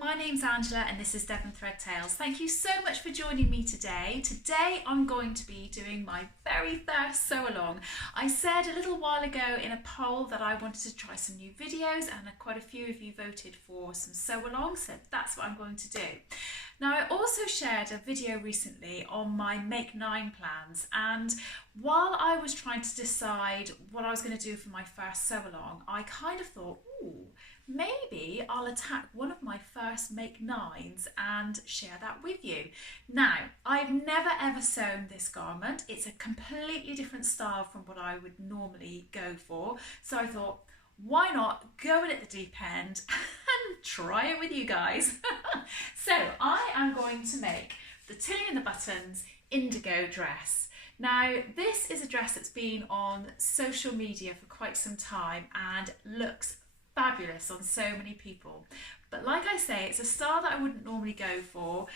my name's Angela and this is Devon Thread Tales. Thank you so much for joining me today. Today I'm going to be doing my very first sew along. I said a little while ago in a poll that I wanted to try some new videos and quite a few of you voted for some sew along, so that's what I'm going to do. Now I also shared a video recently on my Make 9 plans, and while I was trying to decide what I was going to do for my first sew along, I kind of thought, ooh, maybe I'll attack one of my first Make 9s and share that with you. Now, I've never ever sewn this garment. It's a completely different style from what I would normally go for. So I thought, why not go in at the deep end and try it with you guys? So I am going to make the Tilly and the Buttons Indigo dress. Now, this is a dress that's been on social media for quite some time and looks fabulous on so many people, but like I say, it's a style that I wouldn't normally go for,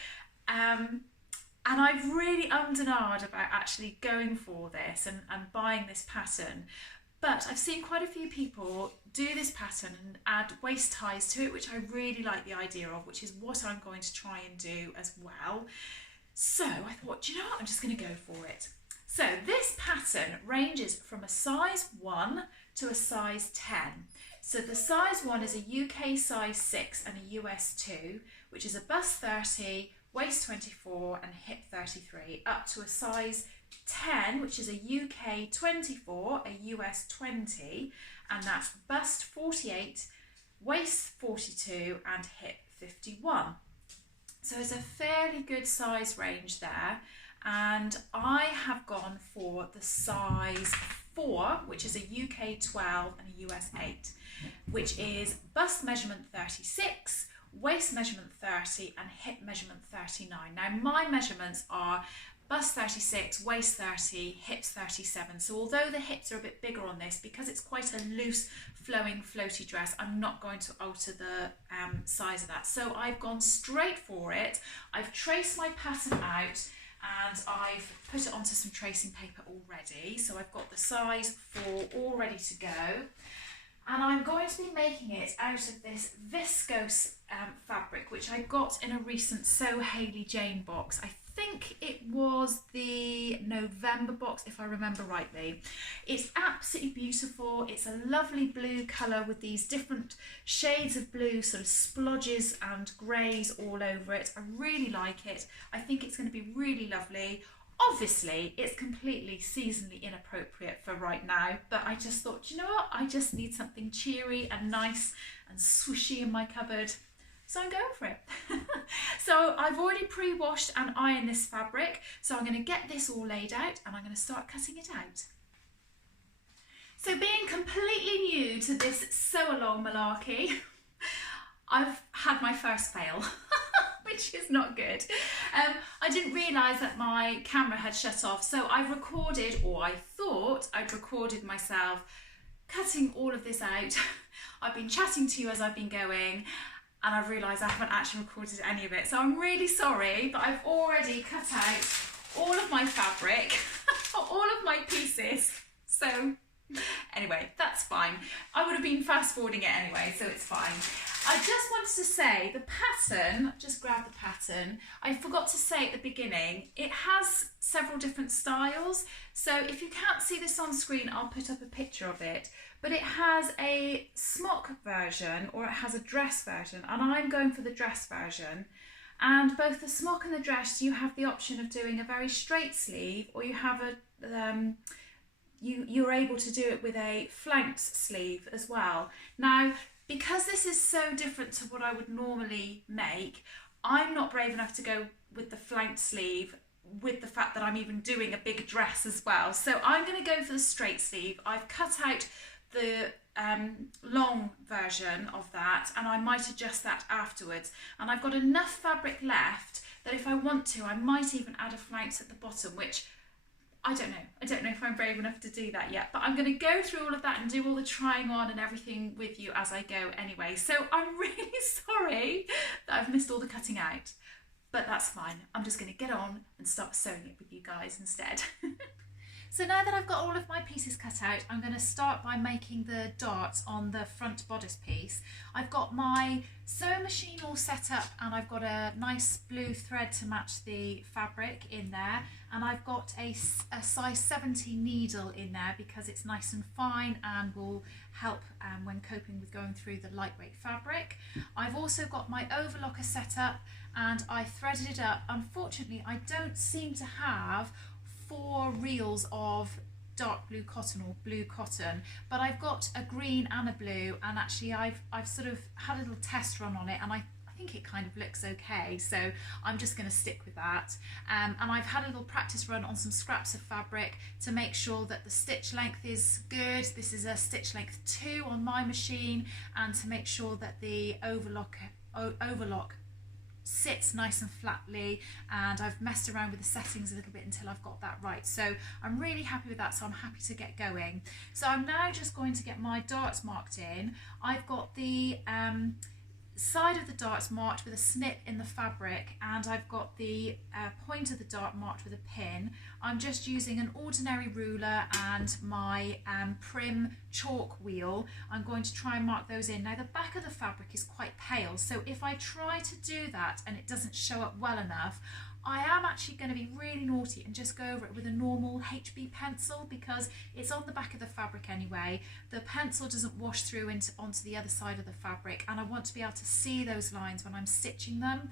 and I've really ummed and ahed about actually going for this and buying this pattern. But I've seen quite a few people do this pattern and add waist ties to it, which I really like the idea of, which is what I'm going to try and do as well. So I thought, do you know what, I'm just going to go for it. So this pattern ranges from a size 1 to a size 10. So the size 1 is a UK size 6 and a US 2, which is a bust 30, waist 24 and hip 33, up to a size 10, which is a UK 24, a US 20, and that's bust 48, waist 42 and hip 51. So it's a fairly good size range there, and I have gone for the size 4, which is a UK 12 and a US 8, which is bust measurement 36, waist measurement 30 and hip measurement 39. Now my measurements are bust 36, waist 30, hips 37. So although the hips are a bit bigger on this, because it's quite a loose flowing floaty dress, I'm not going to alter the size of that. So I've gone straight for it. I've traced my pattern out and I've put it onto some tracing paper already. So I've got the size 4 all ready to go. And I'm going to be making it out of this viscose fabric, which I got in a recent Sew Hayley Jane box. I think it was the November box, if I remember rightly. It's absolutely beautiful. It's a lovely blue colour with these different shades of blue, sort of splodges and greys all over it. I really like it. I think it's going to be really lovely. Obviously, it's completely seasonally inappropriate for right now, but I just thought, you know what, I just need something cheery and nice and swishy in my cupboard, so I'm going for it. So I've already pre-washed and ironed this fabric, so I'm going to get this all laid out and I'm going to start cutting it out. So being completely new to this sew-along malarkey, I've had my first fail. Which is not good. I didn't realise that my camera had shut off, so I recorded, or I thought I'd recorded myself cutting all of this out. I've been chatting to you as I've been going, and I've realised I haven't actually recorded any of it. So I'm really sorry, but I've already cut out all of my fabric, all of my pieces. So anyway, that's fine. I would have been fast forwarding it anyway, so it's fine. I just wanted to say the pattern, just grab the pattern, I forgot to say at the beginning, it has several different styles. So if you can't see this on screen, I'll put up a picture of it. But it has a smock version or it has a dress version, and I'm going for the dress version. And both the smock and the dress, you have the option of doing a very straight sleeve, or you have a you're able to do it with a flanked sleeve as well. Now, because this is so different to what I would normally make, I'm not brave enough to go with the flanked sleeve, with the fact that I'm even doing a big dress as well. So I'm going to go for the straight sleeve. I've cut out the long version of that, and I might adjust that afterwards. And I've got enough fabric left that if I want to, I might even add a flanks at the bottom, which I don't know if I'm brave enough to do that yet, but I'm going to go through all of that and do all the trying on and everything with you as I go anyway. So I'm really sorry that I've missed all the cutting out, but that's fine. I'm just going to get on and start sewing it with you guys instead. So now that I've got all of my pieces cut out, I'm going to start by making the darts on the front bodice piece. I've got my sewing machine all set up and I've got a nice blue thread to match the fabric in there, and I've got a size 70 needle in there because it's nice and fine and will help when coping with going through the lightweight fabric. I've also got my overlocker set up and I threaded it up. Unfortunately, I don't seem to have 4 reels of dark blue cotton or blue cotton, but I've got a green and a blue, and actually I've sort of had a little test run on it and I think it kind of looks okay, so I'm just going to stick with that. And I've had a little practice run on some scraps of fabric to make sure that the stitch length is good. This is a stitch length 2 on my machine, and to make sure that the overlock sits nice and flatly, and I've messed around with the settings a little bit until I've got that right. So I'm really happy with that, so I'm happy to get going. So I'm now just going to get my darts marked in. I've got the side of the darts marked with a snip in the fabric, and I've got the point of the dart marked with a pin. I'm just using an ordinary ruler and my Prim chalk wheel. I'm going to try and mark those in. Now the back of the fabric is quite pale, so if I try to do that and it doesn't show up well enough, I am actually going to be really naughty and just go over it with a normal HB pencil, because it's on the back of the fabric anyway. The pencil doesn't wash through onto the other side of the fabric, and I want to be able to see those lines when I'm stitching them.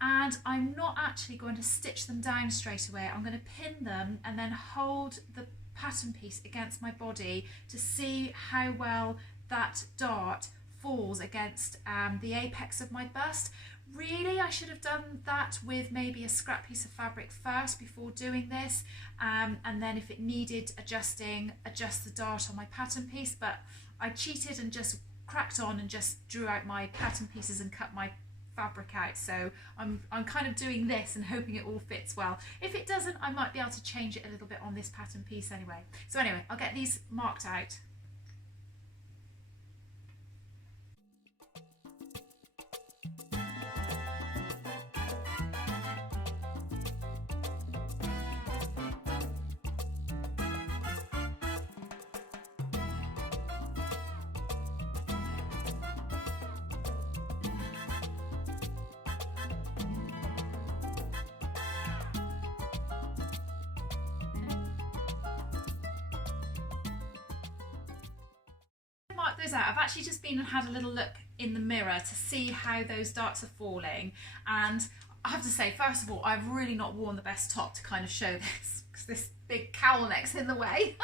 And I'm not actually going to stitch them down straight away. I'm going to pin them and then hold the pattern piece against my body to see how well that dart falls against the apex of my bust. Really, I should have done that with maybe a scrap piece of fabric first before doing this, and then if it needed adjusting, adjust the dart on my pattern piece, but I cheated and just cracked on and just drew out my pattern pieces and cut my fabric out. So I'm kind of doing this and hoping it all fits well. If it doesn't, I might be able to change it a little bit on this pattern piece anyway. So anyway, I'll get these marked out. Mark those out. I've actually just been and had a little look in the mirror to see how those darts are falling, and I have to say, first of all, I've really not worn the best top to kind of show this, because this big cowl neck's in the way.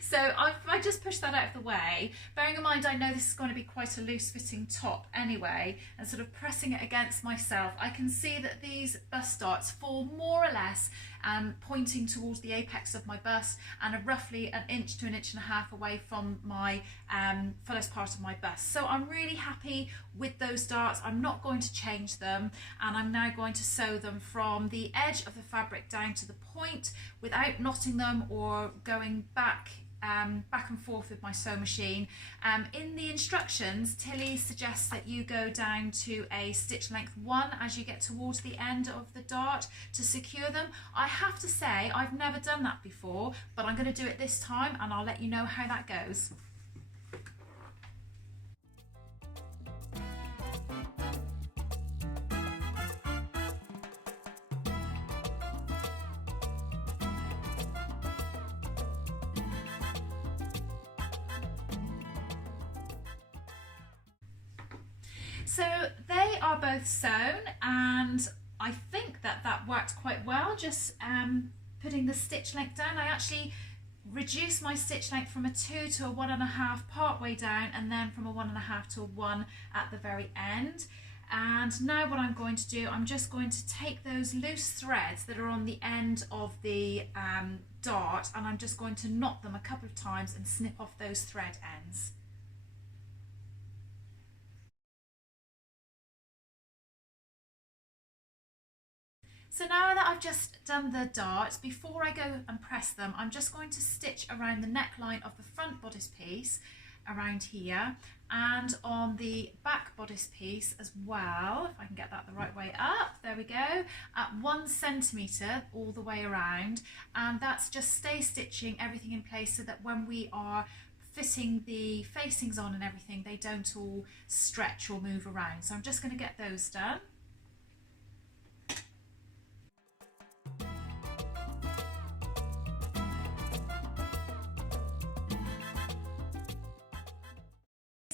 So I just pushed that out of the way, bearing in mind I know this is going to be quite a loose fitting top anyway, and sort of pressing it against myself, I can see that these bust darts fall more or less pointing towards the apex of my bust, and are roughly 1 inch to 1.5 inches away from my fullest part of my bust. So I'm really happy with those darts. I'm not going to change them, and I'm now going to sew them from the edge of the fabric down to the point without knotting them or going back and forth with my sewing machine. In the instructions, Tilly suggests that you go down to a stitch length 1 as you get towards the end of the dart to secure them. I have to say, I've never done that before, but I'm going to do it this time and I'll let you know how that goes. So they are both sewn, and I think that worked quite well, just putting the stitch length down. I actually reduced my stitch length from a 2 to a 1.5 part way down, and then from a 1.5 to a 1 at the very end. And now what I'm going to do, I'm just going to take those loose threads that are on the end of the dart, and I'm just going to knot them a couple of times and snip off those thread ends. So now that I've just done the darts, before I go and press them, I'm just going to stitch around the neckline of the front bodice piece, around here, and on the back bodice piece as well, if I can get that the right way up, there we go, at 1 centimetre all the way around, and that's just stay stitching everything in place so that when we are fitting the facings on and everything, they don't all stretch or move around. So I'm just going to get those done.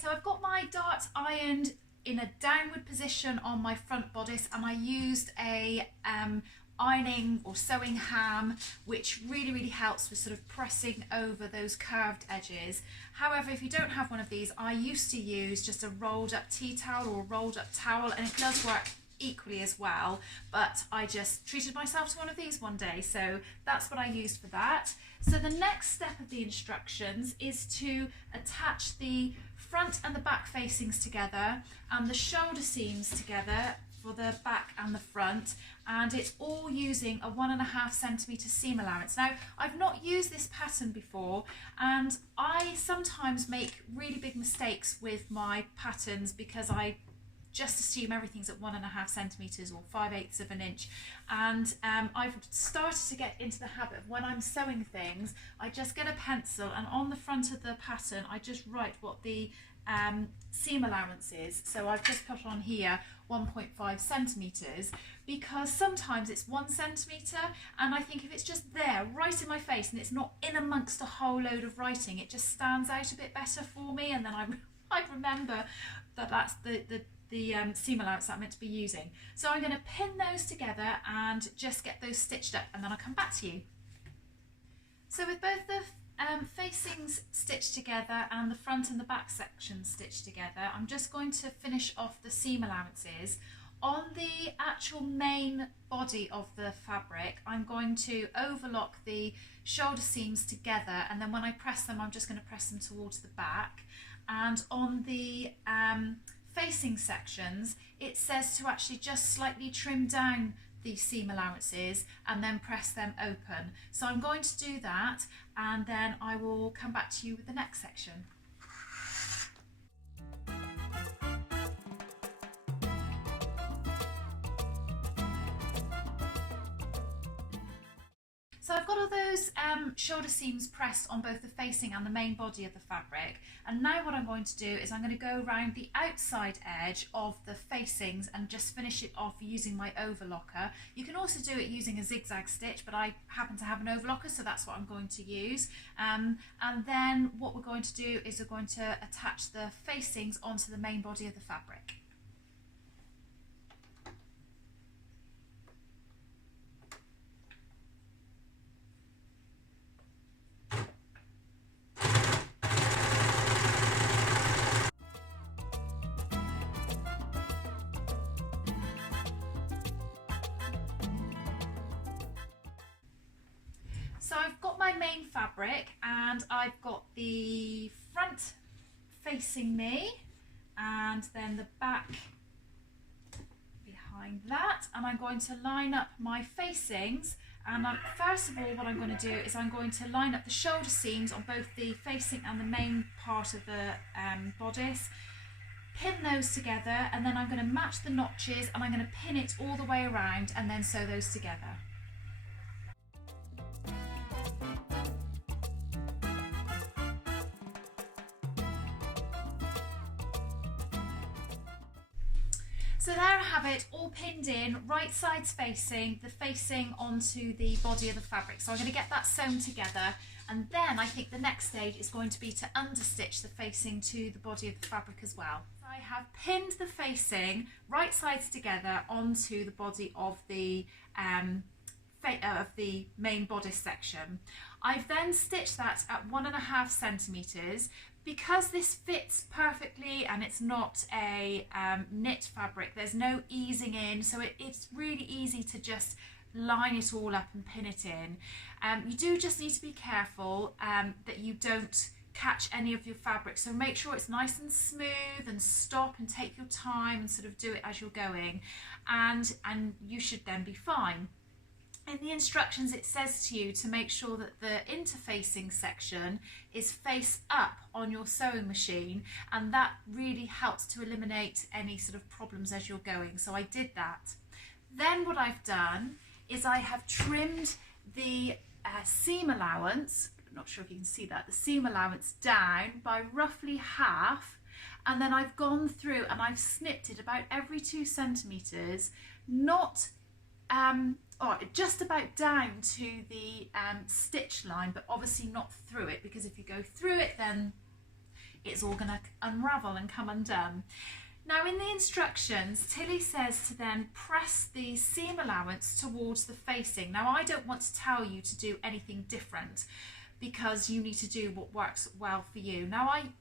So I've got my darts ironed in a downward position on my front bodice, and I used a ironing or sewing ham, which really helps with sort of pressing over those curved edges. However, if you don't have one of these, I used to use just a rolled up tea towel or a rolled up towel, and it does work equally as well, but I just treated myself to one of these one day, so that's what I used for that. So the next step of the instructions is to attach the front and the back facings together and the shoulder seams together for the back and the front, and it's all using a 1.5 centimetre seam allowance. Now, I've not used this pattern before, and I sometimes make really big mistakes with my patterns because I just assume everything's at 1.5 centimetres or 5/8 of an inch, and I've started to get into the habit of when I'm sewing things, I just get a pencil and on the front of the pattern I just write what the seam allowance is. So I've just put on here 1.5 centimetres because sometimes it's 1 centimetre, and I think if it's just there right in my face and it's not in amongst a whole load of writing, it just stands out a bit better for me, and then I remember that that's the seam allowance that I'm meant to be using. So I'm going to pin those together and just get those stitched up, and then I'll come back to you. So with both the facings stitched together and the front and the back section stitched together, I'm just going to finish off the seam allowances. On the actual main body of the fabric, I'm going to overlock the shoulder seams together, and then when I press them, I'm just going to press them towards the back. And on the facing sections, it says to actually just slightly trim down the seam allowances and then press them open. So I'm going to do that, and then I will come back to you with the next section. So I've got all those shoulder seams pressed on both the facing and the main body of the fabric, and now what I'm going to do is I'm going to go around the outside edge of the facings and just finish it off using my overlocker. You can also do it using a zigzag stitch, but I happen to have an overlocker, so that's what I'm going to use. And then what we're going to do is we're going to attach the facings onto the main body of the fabric. So I've got my main fabric and I've got the front facing me and then the back behind that, and I'm going to line up my facings. And first of all, what I'm going to do is I'm going to line up the shoulder seams on both the facing and the main part of the bodice, pin those together, and then I'm going to match the notches and I'm going to pin it all the way around and then sew those together. So there I have it, all pinned in, right sides facing, the facing onto the body of the fabric. So I'm going to get that sewn together, and then I think the next stage is going to be to understitch the facing to the body of the fabric as well. So I have pinned the facing right sides together onto the body of the main bodice section. I've then stitched that at 1.5 centimetres. Because this fits perfectly and it's not a knit fabric, there's no easing in, so it's really easy to just line it all up and pin it in. You do just need to be careful that you don't catch any of your fabric, so make sure it's nice and smooth, and stop and take your time and sort of do it as you're going, and you should then be fine. in the instructions it says to you to make sure that the interfacing section is face up on your sewing machine, and that really helps to eliminate any sort of problems as you're going. So I did that. Then what I've done is I have trimmed the seam allowance, I'm not sure if you can see that, the seam allowance down by roughly half, and then I've gone through and I've snipped it about every 2 centimetres, not just about down to the stitch line, but obviously not through it, because if you go through it then it's all going to unravel and come undone. Now in the instructions, Tilly says to then press the seam allowance towards the facing. Now I don't want to tell you to do anything different, because you need to do what works well for you.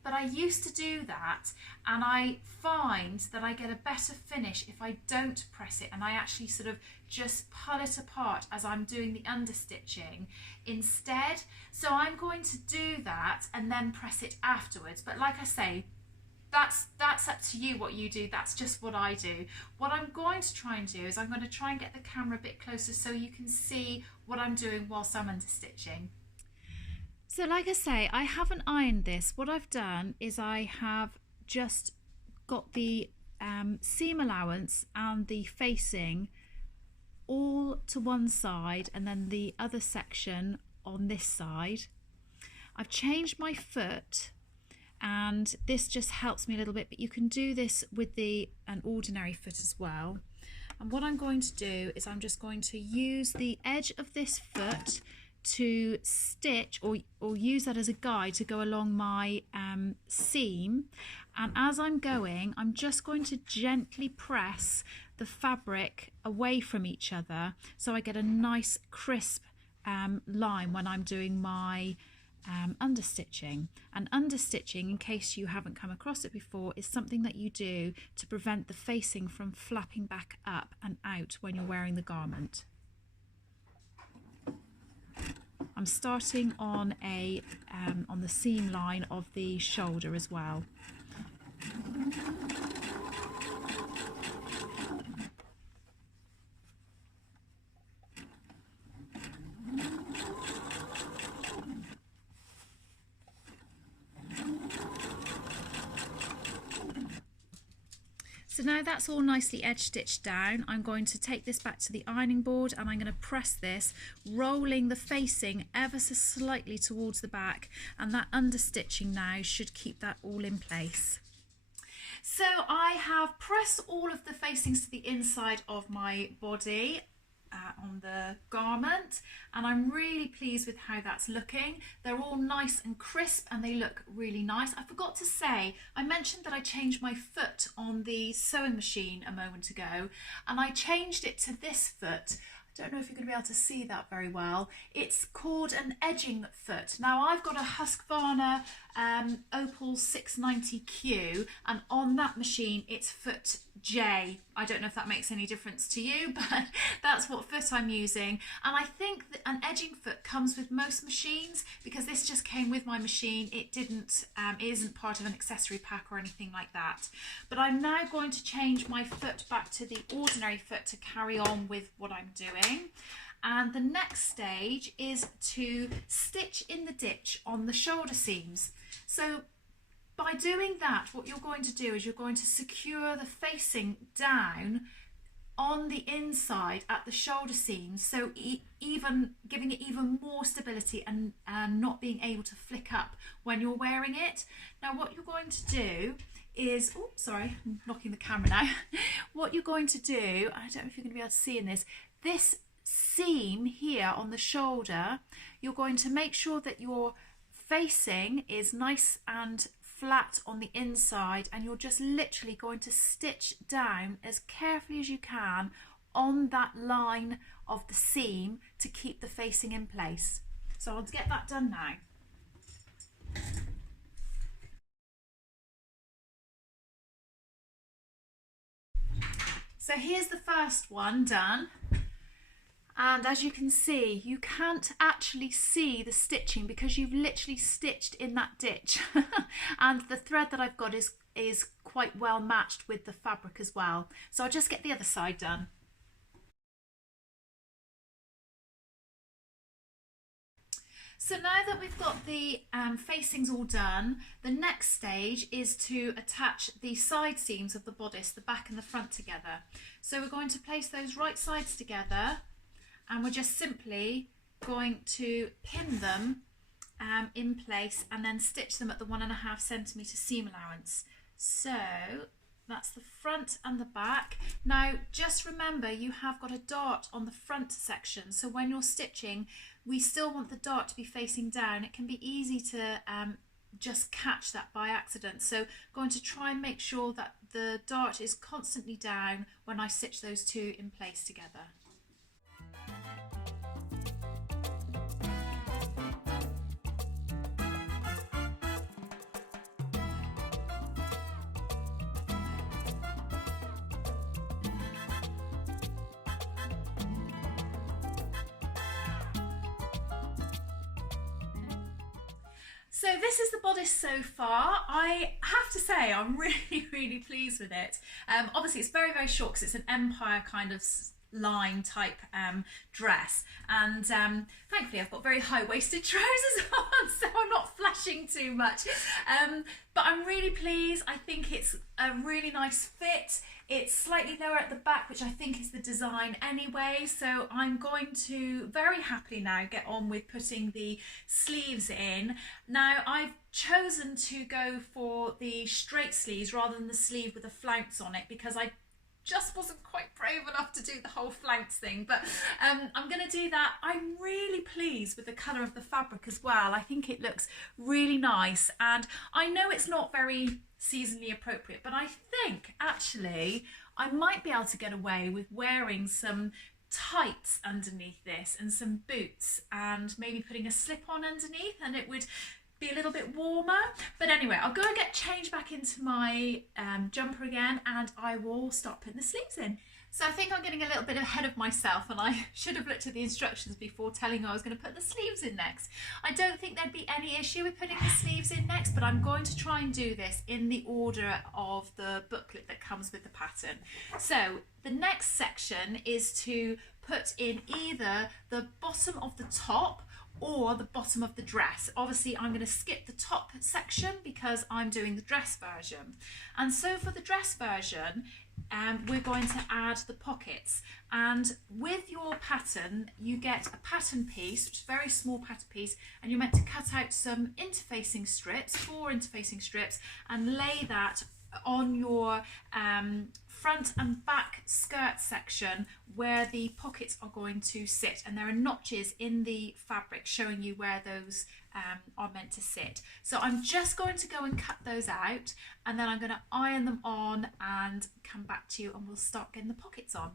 But I used to do that, and I find that I get a better finish if I don't press it and I actually sort of just pull it apart as I'm doing the understitching instead. So I'm going to do that and then press it afterwards. But like I say, that's up to you what you do. That's just what I do. What I'm going to try and do is I'm going to try and get the camera a bit closer so you can see what I'm doing whilst I'm understitching. So like I say, I haven't ironed this. What I've done is I have just got the seam allowance and the facing all to one side, and then the other section on this side. I've changed my foot, and this just helps me a little bit, but you can do this with an ordinary foot as well. And what I'm going to do is I'm just going to use the edge of this foot to stitch or use that as a guide to go along my seam, and as I'm going I'm just going to gently press the fabric away from each other so I get a nice crisp line when I'm doing my understitching. And understitching, in case you haven't come across it before, is something that you do to prevent the facing from flapping back up and out when you're wearing the garment. I'm starting on the seam line of the shoulder as well. So now that's all nicely edge stitched down, I'm going to take this back to the ironing board and I'm going to press this, rolling the facing ever so slightly towards the back, and that understitching now should keep that all in place. So I have pressed all of the facings to the inside of my body on the garment, and I'm really pleased with how that's looking. They're all nice and crisp and they look really nice. I forgot to say, I mentioned that I changed my foot on the sewing machine a moment ago, and I changed it to this foot. I don't know if you're going to be able to see that very well. It's called an edging foot. Now I've got a Husqvarna Opal 690Q, and on that machine it's foot J. I don't know if that makes any difference to you, but that's what foot I'm using. And I think that an edging foot comes with most machines, because this just came with my machine. It didn't, it isn't part of an accessory pack or anything like that. But I'm now going to change my foot back to the ordinary foot to carry on with what I'm doing. And the next stage is to stitch in the ditch on the shoulder seams. So by doing that, what you're going to do is you're going to secure the facing down on the inside at the shoulder seams, so even giving it even more stability and not being able to flick up when you're wearing it. Now what you're going to do is, oh sorry, I'm knocking the camera now. What you're going to do, I don't know if you're going to be able to see in this seam here on the shoulder, you're going to make sure that your facing is nice and flat on the inside, and you're just literally going to stitch down as carefully as you can on that line of the seam to keep the facing in place. So I'll get that done now. So here's the first one done. And as you can see, you can't actually see the stitching because you've literally stitched in that ditch. And the thread that I've got is quite well matched with the fabric as well. So I'll just get the other side done. So now that we've got the facings all done, the next stage is to attach the side seams of the bodice, the back and the front together. So we're going to place those right sides together, and we're just simply going to pin them in place and then stitch them at the 1.5 centimetre seam allowance. So that's the front and the back. Now just remember, you have got a dart on the front section, so when you're stitching we still want the dart to be facing down. It can be easy to just catch that by accident, so going to try and make sure that the dart is constantly down when I stitch those two in place together. So this is the bodice so far. I have to say I'm really pleased with it. Obviously it's very short because it's an empire kind of line type dress, and thankfully I've got very high-waisted trousers on, so I'm not flashing too much, but I'm really pleased. I think it's a really nice fit. It's slightly lower at the back, which I think is the design anyway, so I'm going to very happily now get on with putting the sleeves in. Now I've chosen to go for the straight sleeves rather than the sleeve with the flounce on it, because I just wasn't quite brave enough to do the whole flounce thing, but I'm going to do that. I'm really pleased with the colour of the fabric as well. I think it looks really nice, and I know it's not very seasonally appropriate, but I think actually I might be able to get away with wearing some tights underneath this and some boots and maybe putting a slip on underneath, and it would be a little bit warmer. But anyway, I'll go and get changed back into my jumper again, and I will start putting the sleeves in. So I think I'm getting a little bit ahead of myself, and I should have looked at the instructions before telling you I was going to put the sleeves in next. I don't think there'd be any issue with putting the sleeves in next, but I'm going to try and do this in the order of the booklet that comes with the pattern. So the next section is to put in either the bottom of the top or the bottom of the dress. Obviously I'm going to skip the top section because I'm doing the dress version. And so for the dress version, we're going to add the pockets, and with your pattern you get a pattern piece, which is a very small pattern piece, and you're meant to cut out some interfacing strips, 4 interfacing strips, and lay that on your front and back skirt section where the pockets are going to sit, and there are notches in the fabric showing you where those are meant to sit. So I'm just going to go and cut those out, and then I'm going to iron them on and come back to you, and we'll start getting the pockets on.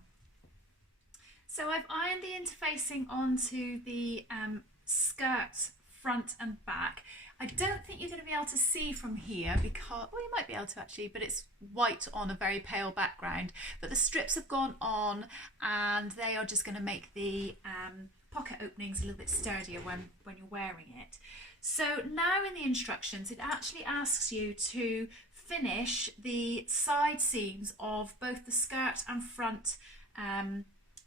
So I've ironed the interfacing onto the skirt front and back. I don't think you're going to be able to see from here because, well, you might be able to actually, but it's white on a very pale background. But the strips have gone on, and they are just going to make the pocket openings a little bit sturdier when you're wearing it. So now in the instructions, it actually asks you to finish the side seams of both the skirt and front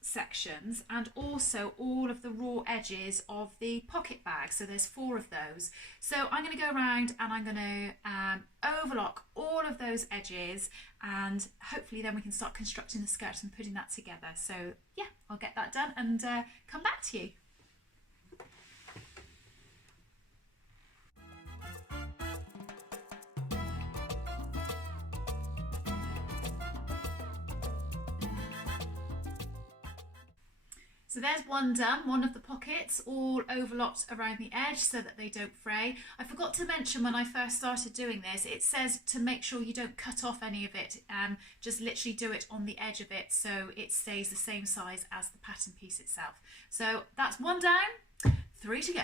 sections, and also all of the raw edges of the pocket bag. So there's 4 of those. So I'm going to go around and I'm going to overlock all of those edges, and hopefully then we can start constructing the skirt and putting that together. So yeah, I'll get that done and come back to you. So there's one done, one of the pockets all overlocked around the edge so that they don't fray. I forgot to mention when I first started doing this, it says to make sure you don't cut off any of it, just literally do it on the edge of it so it stays the same size as the pattern piece itself. So that's 1 down, 3 to go.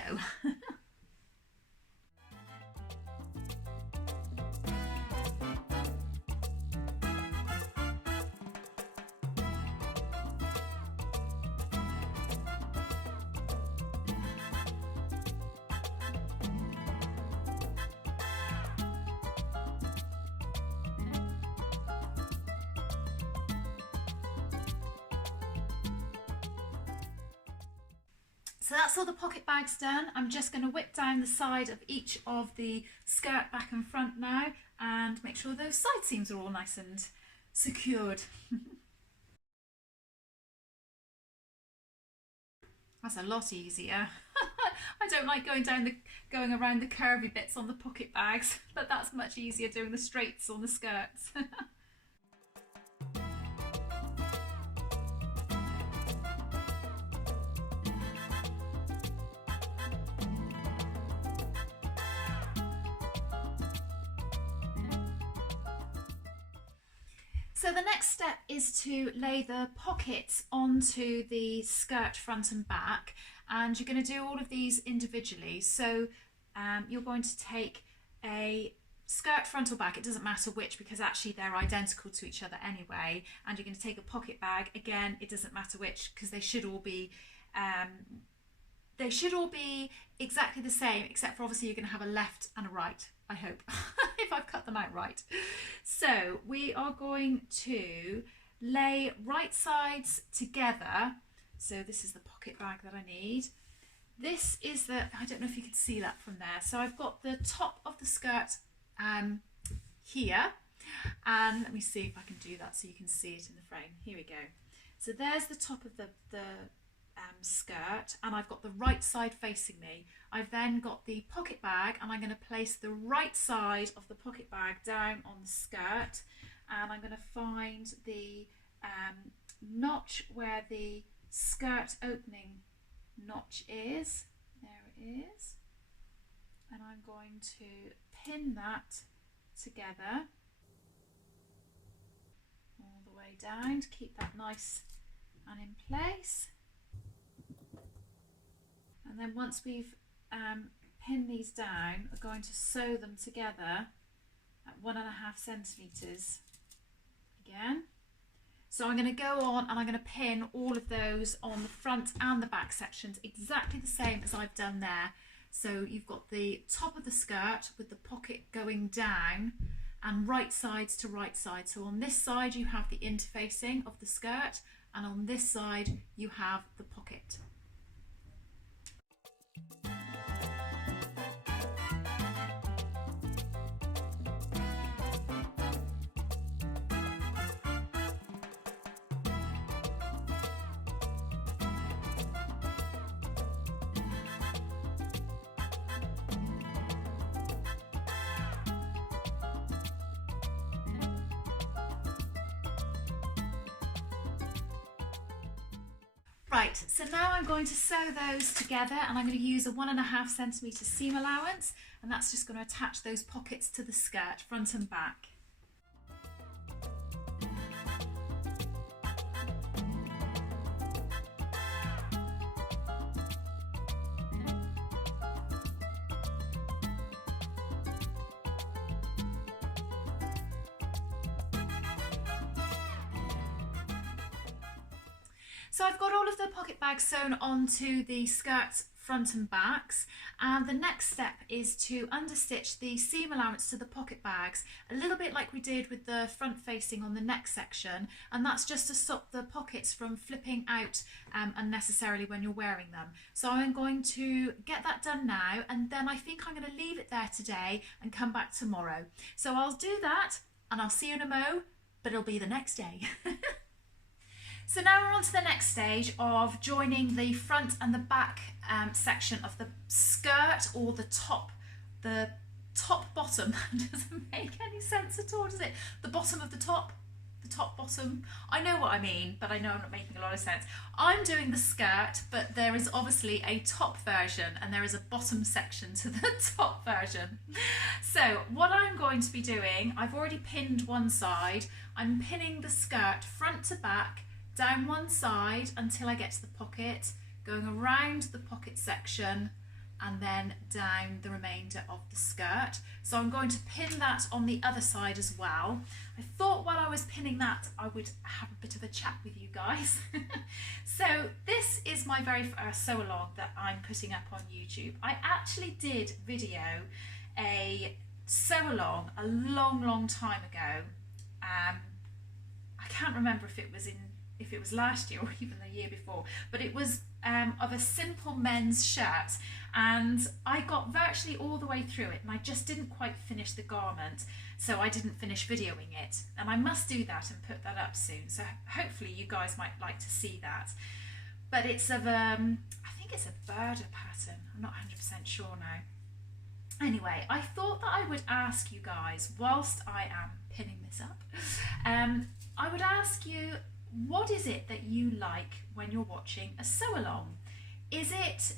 So that's all the pocket bags done. I'm just going to whip down the side of each of the skirt back and front now and make sure those side seams are all nice and secured. That's a lot easier. I don't like going around the curvy bits on the pocket bags, but that's much easier doing the straights on the skirts. So the next step is to lay the pockets onto the skirt front and back, and you're going to do all of these individually. So you're going to take a skirt front or back, it doesn't matter which, because actually they're identical to each other anyway, and you're going to take a pocket bag, again it doesn't matter which, because they should all be exactly the same, except for obviously you're going to have a left and a right, I hope, if I've cut them out right. So we are going to lay right sides together. So this is the pocket bag that I need. This is I don't know if you can see that from there. So I've got the top of the skirt here. And let me see if I can do that so you can see it in the frame. Here we go. So there's the top of the skirt, and I've got the right side facing me. I've then got the pocket bag, and I'm going to place the right side of the pocket bag down on the skirt, and I'm going to find the notch where the skirt opening notch is. There it is. And I'm going to pin that together all the way down to keep that nice and in place. And then once we've pinned these down, we're going to sew them together at 1.5 centimetres again. So I'm going to go on and I'm going to pin all of those on the front and the back sections exactly the same as I've done there. So you've got the top of the skirt with the pocket going down and right sides to right side. So on this side you have the interfacing of the skirt, and on this side you have the pocket. Right, so now I'm going to sew those together, and I'm going to use a 1.5 centimetre seam allowance, and that's just going to attach those pockets to the skirt, front and back. So I've got all of the pocket bags sewn onto the skirt front and backs, and the next step is to understitch the seam allowance to the pocket bags, a little bit like we did with the front facing on the neck section, and that's just to stop the pockets from flipping out unnecessarily when you're wearing them. So I'm going to get that done now, and then I think I'm going to leave it there today and come back tomorrow. So I'll do that and I'll see you in a mo, but it'll be the next day. So now we're on to the next stage of joining the front and the back section of the skirt, or the top bottom. That doesn't make any sense at all, does it? The bottom of the top bottom. I know what I mean, but I know I'm not making a lot of sense. I'm doing the skirt, but there is obviously a top version and there is a bottom section to the top version. So what I'm going to be doing, I've already pinned one side. I'm pinning the skirt front to back, down one side until I get to the pocket, going around the pocket section and then down the remainder of the skirt. So I'm going to pin that on the other side as well. I thought while I was pinning that I would have a bit of a chat with you guys. So this is my very first sew along that I'm putting up on YouTube. I actually did video a sew along a long time ago. I can't remember if it was last year or even the year before, but it was of a simple men's shirt, and I got virtually all the way through it and I just didn't quite finish the garment, so I didn't finish videoing it, and I must do that and put that up soon, so hopefully you guys might like to see that. But it's of I think it's a birder pattern, I'm not 100% sure now. Anyway, I thought that I would ask you guys, whilst I am pinning this up, I would ask you, what is it that you like when you're watching a sew along? Is it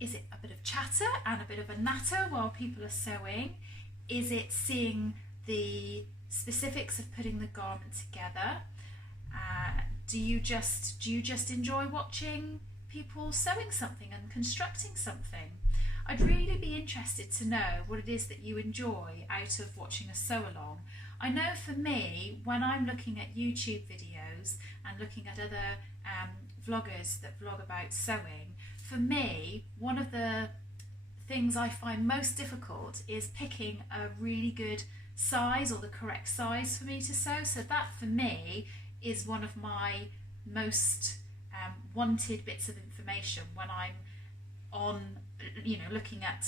is it a bit of chatter and a bit of a natter while people are sewing? Is it seeing the specifics of putting the garment together? Do you just enjoy watching people sewing something and constructing something? I'd really be interested to know what it is that you enjoy out of watching a sew along. I know for me, when I'm looking at YouTube videos and looking at other vloggers that vlog about sewing, for me, one of the things I find most difficult is picking a really good size, or the correct size for me to sew. So that for me is one of my most wanted bits of information when I'm on, looking at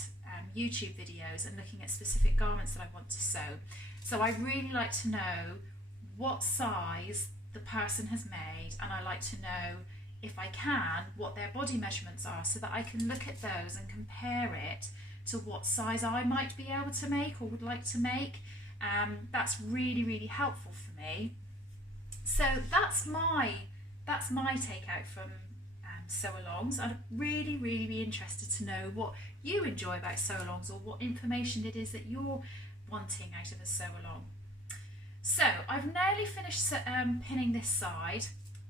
YouTube videos and looking at specific garments that I want to sew. So I really like to know what size the person has made, and I like to know, if I can, what their body measurements are, so that I can look at those and compare it to what size I might be able to make or would like to make. That's really, really helpful for me. So that's my takeout from sew-alongs. I'd really, really be interested to know what you enjoy about sew-alongs, or what information it is that you're wanting out of a sew-along. So I've nearly finished pinning this side,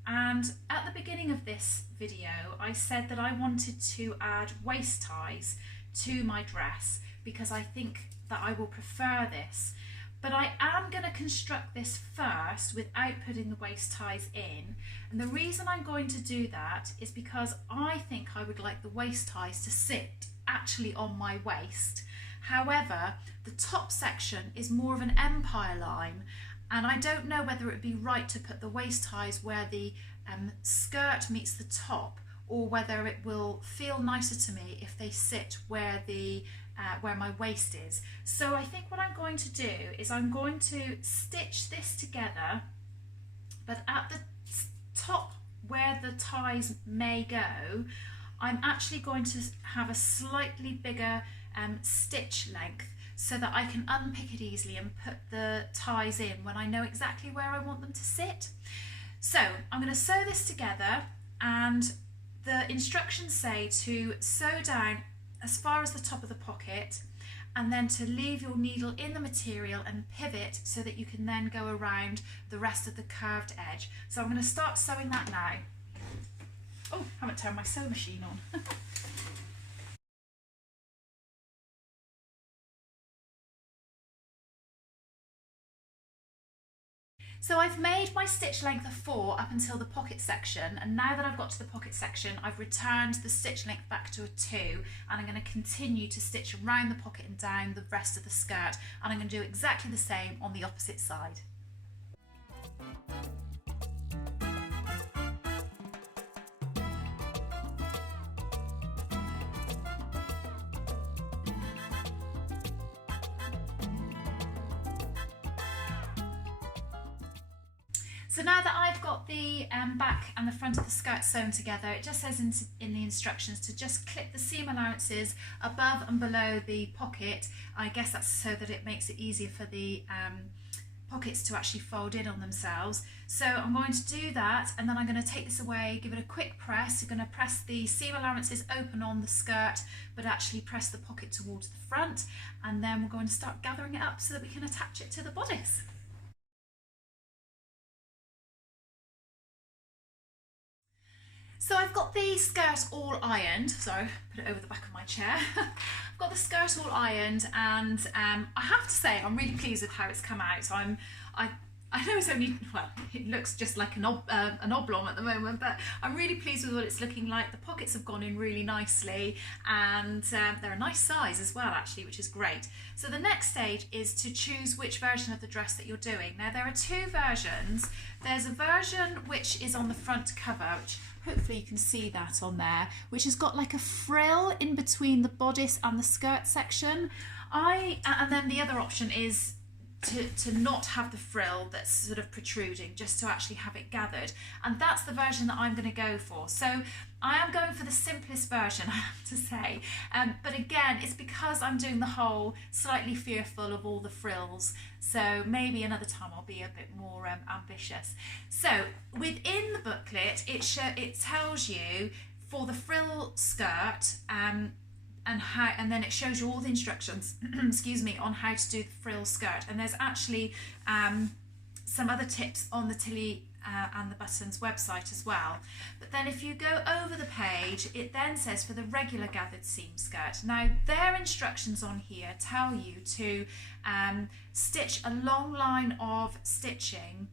and at the beginning of this video I said that I wanted to add waist ties to my dress because I think that I will prefer this. But I am going to construct this first without putting the waist ties in. And the reason I'm going to do that is because I think I would like the waist ties to sit actually on my waist. However, the top section is more of an empire line, and I don't know whether it would be right to put the waist ties where the skirt meets the top, or whether it will feel nicer to me if they sit where my waist is. So I think what I'm going to do is I'm going to stitch this together, but at the top where the ties may go, I'm actually going to have a slightly bigger stitch length, so that I can unpick it easily and put the ties in when I know exactly where I want them to sit. So I'm going to sew this together, and the instructions say to sew down as far as the top of the pocket, and then to leave your needle in the material and pivot so that you can then go around the rest of the curved edge. So I'm going to start sewing that now. Oh, I haven't turned my sew machine on. So I've made my stitch length of 4 up until the pocket section, and now that I've got to the pocket section, I've returned the stitch length back to a 2, and I'm going to continue to stitch around the pocket and down the rest of the skirt, and I'm going to do exactly the same on the opposite side. So now that I've got the back and the front of the skirt sewn together, it just says in the instructions to just clip the seam allowances above and below the pocket. I guess that's so that it makes it easier for the pockets to actually fold in on themselves. So I'm going to do that, and then I'm going to take this away, give it a quick press. You're going to press the seam allowances open on the skirt, but actually press the pocket towards the front, and then we're going to start gathering it up so that we can attach it to the bodice. So I've got the skirt all ironed, sorry, put it over the back of my chair. I've got the skirt all ironed, and I have to say I'm really pleased with how it's come out. So I I know it's only, well, it looks just like an oblong at the moment, but I'm really pleased with what it's looking like. The pockets have gone in really nicely, and they're a nice size as well, actually, which is great. So the next stage is to choose which version of the dress that you're doing. Now, there are two versions. There's a version which is on the front cover, which hopefully you can see that on there, which has got like a frill in between the bodice and the skirt section. And then the other option is to not have the frill that's sort of protruding, just to actually have it gathered, and that's the version that I'm going to go for. So I am going for the simplest version, I have to say, but again, it's because I'm doing the whole slightly fearful of all the frills, so maybe another time I'll be a bit more ambitious. So within the booklet it tells you for the frill skirt and then it shows you all the instructions excuse me, on how to do the frill skirt, and there's actually some other tips on the Tilly and the Buttons website as well. But then if you go over the page, it then says for the regular gathered seam skirt. Now their instructions on here tell you to stitch a long line of stitching,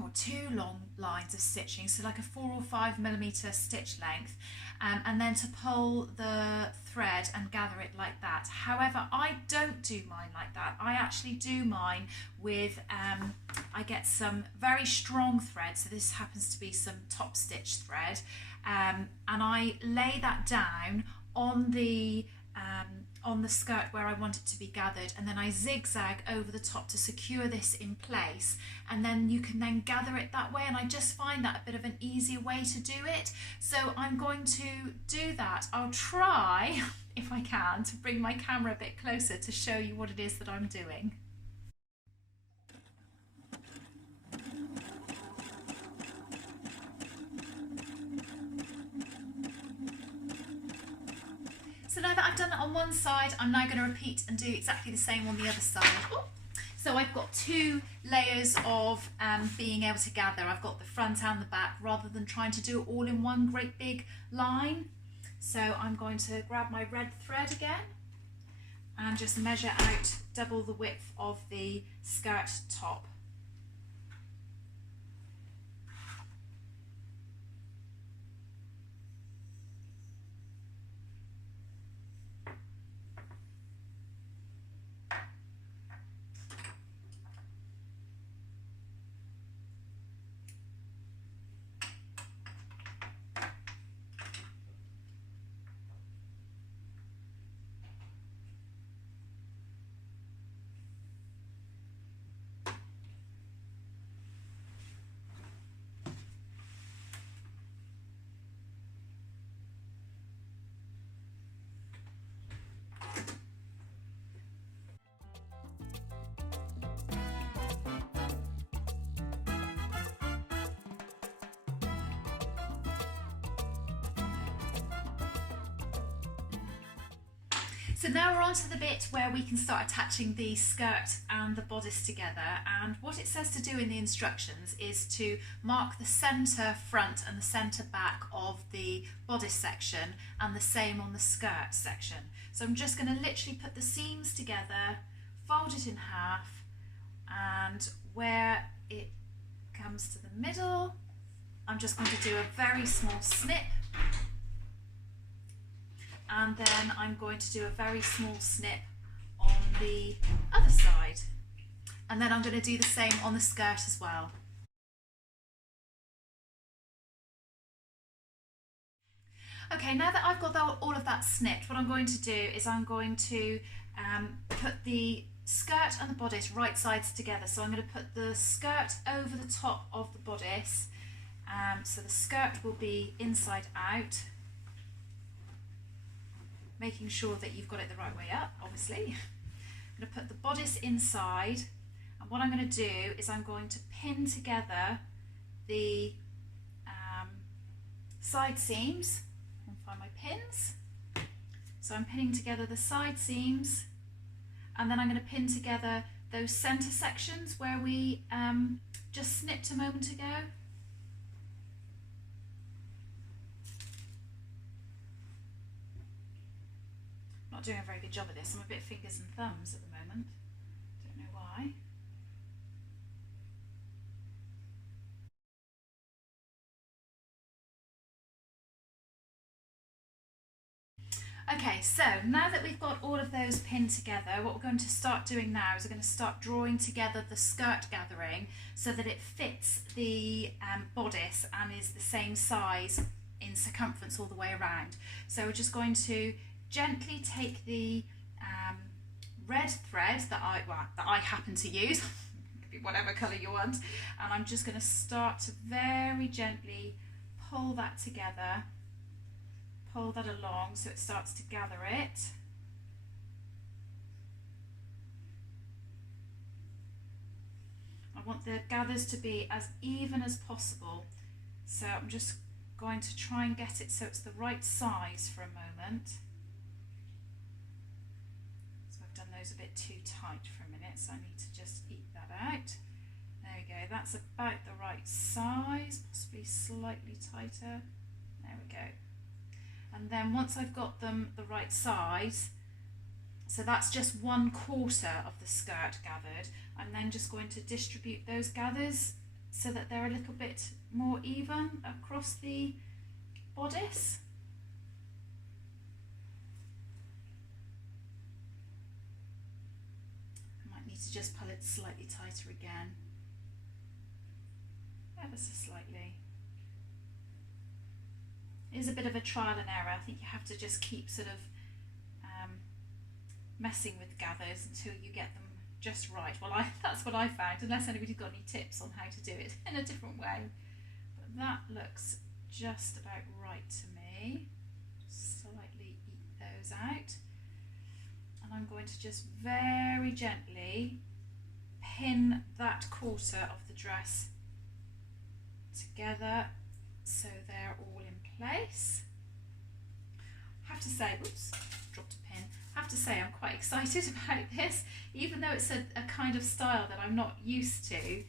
or two long lines of stitching, so like a 4 or 5 millimeter stitch length, and then to pull the thread and gather it like that. However, I don't do mine like that. I actually do mine with, I get some very strong thread, so this happens to be some top stitch thread, and I lay that down on the skirt where I want it to be gathered, and then I zigzag over the top to secure this in place, and then you can then gather it that way, and I just find that a bit of an easier way to do it. So I'm going to do that. I'll try, if I can, to bring my camera a bit closer to show you what it is that I'm doing. So now that I've done it on one side, I'm now going to repeat and do exactly the same on the other side. Ooh. So I've got two layers of being able to gather. I've got the front and the back, rather than trying to do it all in one great big line. So I'm going to grab my red thread again and just measure out double the width of the skirt top. So now we're on to the bit where we can start attaching the skirt and the bodice together, and what it says to do in the instructions is to mark the centre front and the centre back of the bodice section, and the same on the skirt section. So I'm just going to literally put the seams together, fold it in half, and where it comes to the middle, I'm just going to do a very small snip, and then I'm going to do a very small snip on the other side, and then I'm going to do the same on the skirt as well. Okay, now that I've got all of that snipped, what I'm going to do is I'm going to put the skirt and the bodice right sides together. So I'm going to put the skirt over the top of the bodice, so the skirt will be inside out, making sure that you've got it the right way up, obviously. I'm going to put the bodice inside, and what I'm going to do is I'm going to pin together the side seams. And find my pins. So I'm pinning together the side seams, and then I'm going to pin together those centre sections where we just snipped a moment ago. Not doing a very good job of this. I'm a bit fingers and thumbs at the moment. Don't know why. Okay, so now that we've got all of those pinned together, what we're going to start doing now is we're going to start drawing together the skirt gathering so that it fits the bodice and is the same size in circumference all the way around. So we're just going to gently take the red thread that I happen to use, it could be whatever colour you want, and I'm just going to start to very gently pull that together. Pull that along so it starts to gather it. I want the gathers to be as even as possible, so I'm just going to try and get it so it's the right size for a moment. So I've done those a bit too tight for a minute, so I need to just eke that out. There we go, that's about the right size, possibly slightly tighter. There we go. And then once I've got them the right size, so that's just 1/4 of the skirt gathered, I'm then just going to distribute those gathers so that they're a little bit more even across the bodice. I might need to just pull it slightly tighter again, ever so slightly. It is a bit of a trial and error. I think you have to just keep sort of messing with gathers until you get them just right. Well, that's what I found, unless anybody's got any tips on how to do it in a different way. But that looks just about right to me. Just slightly eke those out. And I'm going to just very gently pin that 1/4 of the dress together so they're all in place. I have to say, oops, dropped a pin. I have to say I'm quite excited about this, even though it's a kind of style that I'm not used to.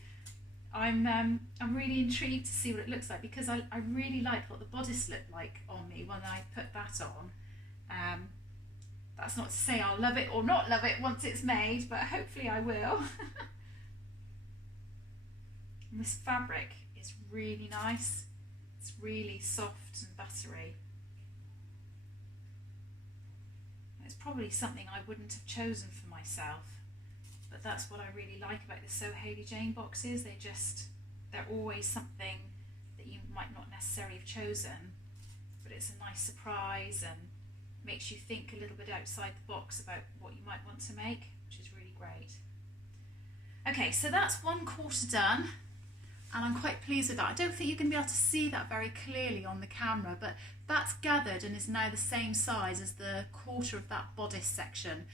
I'm really intrigued to see what it looks like, because I really liked what the bodice looked like on me when I put that on. That's not to say I'll love it or not love it once it's made, but hopefully I will. And this fabric is really nice. It's really soft and buttery. It's probably something I wouldn't have chosen for myself, but that's what I really like about the So Hayley Jane boxes. They're always something that you might not necessarily have chosen, but it's a nice surprise and makes you think a little bit outside the box about what you might want to make, which is really great. Okay, so that's 1/4 done. And I'm quite pleased with that. I don't think you're going to be able to see that very clearly on the camera, but that's gathered and is now the same size as the 1/4 of that bodice section.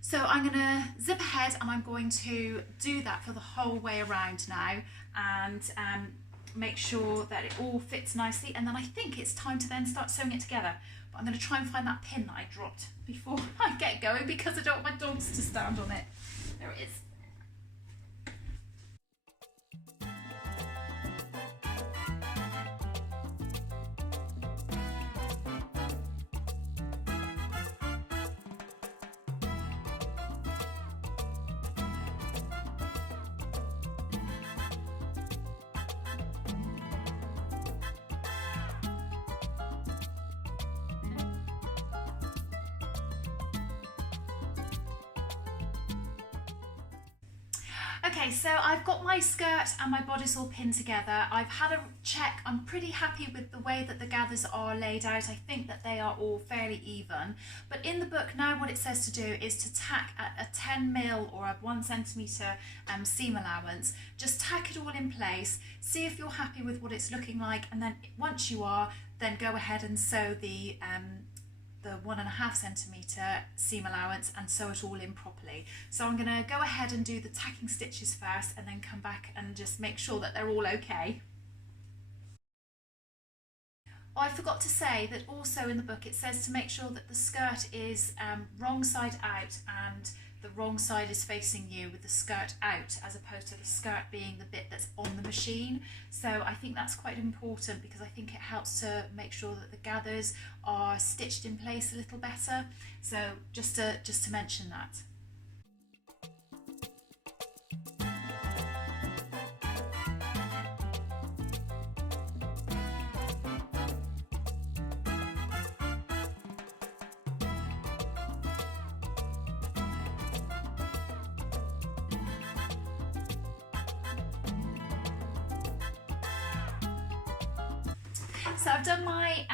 So I'm going to zip ahead and I'm going to do that for the whole way around now, and make sure that it all fits nicely, and then I think it's time to then start sewing it together. But I'm going to try and find that pin that I dropped before I get going, because I don't want my dogs to stand on it. There it is. Okay, so I've got my skirt and my bodice all pinned together. I've had a check. I'm pretty happy with the way that the gathers are laid out. I think that they are all fairly even. But in the book now, what it says to do is to tack a 10mm or a 1cm seam allowance. Just tack it all in place, see if you're happy with what it's looking like, and then once you are, then go ahead and sew the 1.5cm seam allowance and sew it all in properly. So I'm going to go ahead and do the tacking stitches first, and then come back and just make sure that they're all okay. Oh, I forgot to say that also in the book it says to make sure that the skirt is wrong side out and the wrong side is facing you, with the skirt out as opposed to the skirt being the bit that's on the machine. So I think that's quite important, because I think it helps to make sure that the gathers are stitched in place a little better. So just to mention that. So I've done my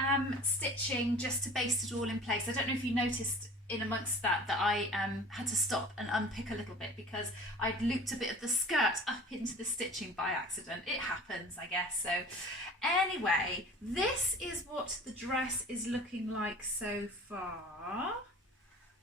stitching just to baste it all in place. I don't know if you noticed in amongst that I had to stop and unpick a little bit because I'd looped a bit of the skirt up into the stitching by accident. It happens, I guess. So anyway, this is what the dress is looking like so far.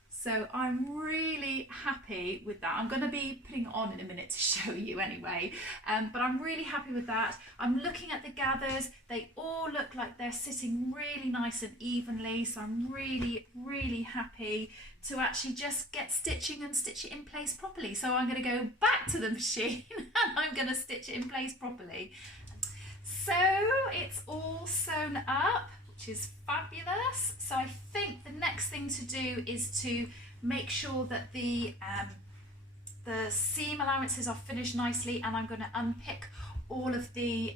So I'm really happy with that. I'm going to be putting it on in a minute to show you anyway, but I'm really happy with that. I'm looking at the gathers. They all look like they're sitting really nice and evenly, so I'm really happy to actually just get stitching and stitch it in place properly. So I'm going to go back to the machine and I'm going to stitch it in place properly. So it's all sewn up, which is fabulous. So I think the next thing to do is to make sure that the seam allowances are finished nicely, and I'm going to unpick all of the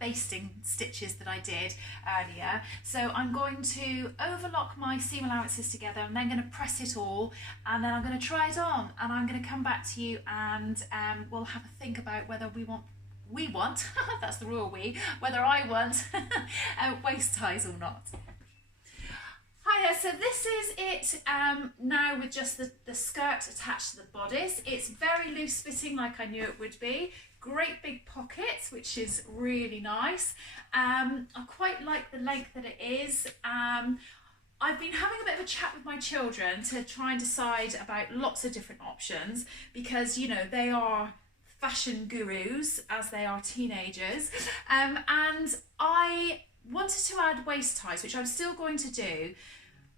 basting stitches that I did earlier. So I'm going to overlock my seam allowances together. I'm then going to press it all, and then I'm going to try it on, and I'm going to come back to you, and we'll have a think about whether we want that's the royal we, whether I want waist ties or not. Hiya, so this is it now with just the skirt attached to the bodice. It's very loose fitting like I knew it would be. Great big pockets, which is really nice. I quite like the length that it is. I've been having a bit of a chat with my children to try and decide about lots of different options because, you know, they are fashion gurus as they are teenagers, and I wanted to add waist ties, which I'm still going to do.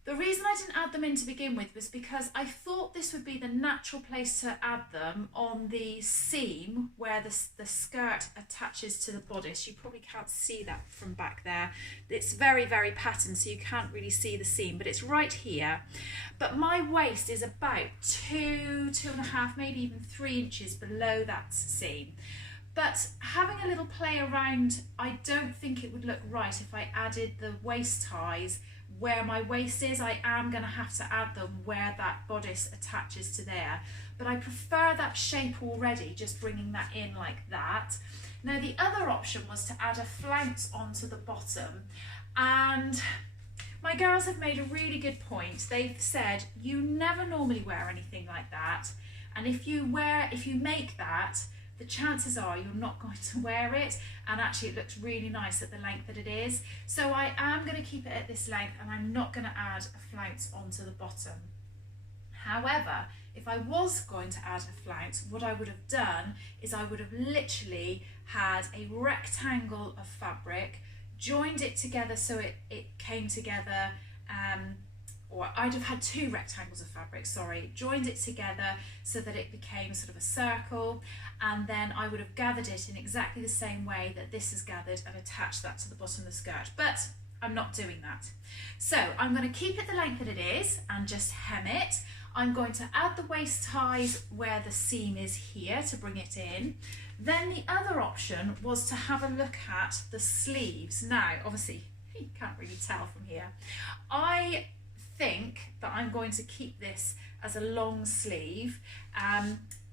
The reason I didn't add them in to begin with was because I thought this would be the natural place to add them on the seam where the skirt attaches to the bodice. You probably can't see that from back there. It's very patterned, so you can't really see the seam, but it's right here. But my waist is about 2.5, maybe even 3 inches below that seam. But having a little play around, I don't think it would look right if I added the waist ties where my waist is. I am going to have to add them where that bodice attaches to there. But I prefer that shape already, just bringing that in like that. Now the other option was to add a flounce onto the bottom, and my girls have made a really good point. They've said you never normally wear anything like that, and if you make that, the chances are you're not going to wear it, and actually it looks really nice at the length that it is. So I am going to keep it at this length, and I'm not going to add a flounce onto the bottom. However, if I was going to add a flounce, what I would have done is I would have literally had a rectangle of fabric, joined it together so it came together, or I'd have had 2 rectangles of fabric, sorry, joined it together so that it became sort of a circle, and then I would have gathered it in exactly the same way that this is gathered and attached that to the bottom of the skirt. But I'm not doing that. So I'm going to keep it the length that it is and just hem it. I'm going to add the waist ties where the seam is here to bring it in. Then the other option was to have a look at the sleeves. Now, obviously, you can't really tell from here. I think that I'm going to keep this as a long sleeve.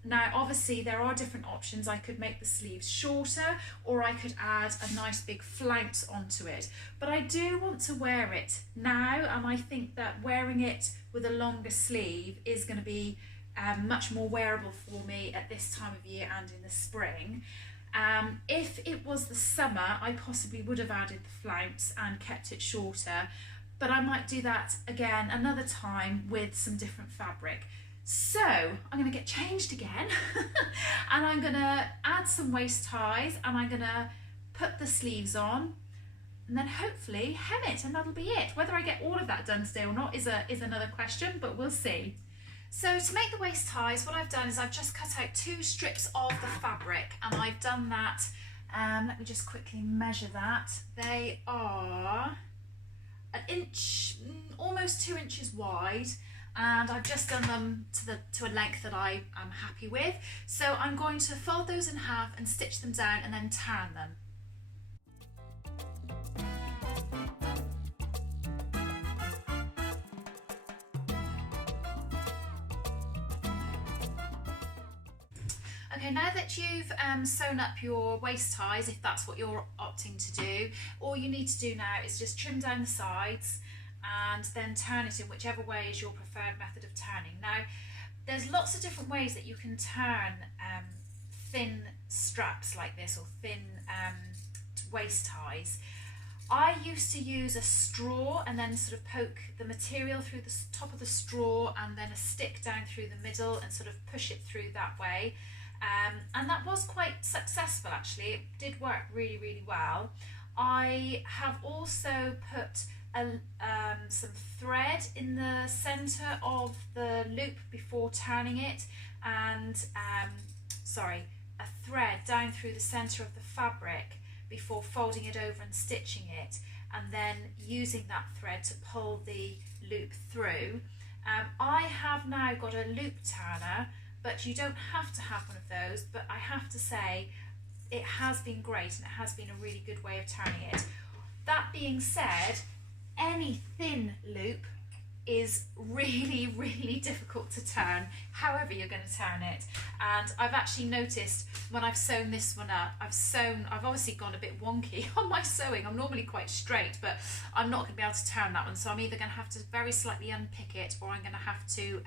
Now obviously there are different options. I could make the sleeves shorter, or I could add a nice big flounce onto it, but I do want to wear it now, and I think that wearing it with a longer sleeve is going to be much more wearable for me at this time of year and in the spring. If it was the summer, I possibly would have added the flounce and kept it shorter, but I might do that again another time with some different fabric. So I'm going to get changed again and I'm going to add some waist ties, and I'm going to put the sleeves on, and then hopefully hem it, and that'll be it. Whether I get all of that done today or not is another question, but we'll see. So to make the waist ties, what I've done is I've just cut out 2 strips of the fabric, and I've done that, let me just quickly measure that. They are an inch, almost 2 inches wide, and I've just done them to a length that I am happy with. So I'm going to fold those in half and stitch them down and then turn them. Okay, now that you've sewn up your waist ties, if that's what you're opting to do, all you need to do now is just trim down the sides and then turn it in whichever way is your preferred method of turning. Now, there's lots of different ways that you can turn thin straps like this, or thin waist ties. I used to use a straw and then sort of poke the material through the top of the straw and then a stick down through the middle and sort of push it through that way. And that was quite successful actually. It did work really, really well. I have also put some thread in the centre of the loop before turning it, and a thread down through the centre of the fabric before folding it over and stitching it, and then using that thread to pull the loop through. I have now got a loop turner, but you don't have to have one of those, but I have to say it has been great and it has been a really good way of turning it. That being said, any thin loop is really, really difficult to turn, however you're going to turn it. And I've actually noticed when I've sewn this one up, I've obviously gone a bit wonky on my sewing. I'm normally quite straight, but I'm not going to be able to turn that one, so I'm either going to have to very slightly unpick it, or I'm going to have to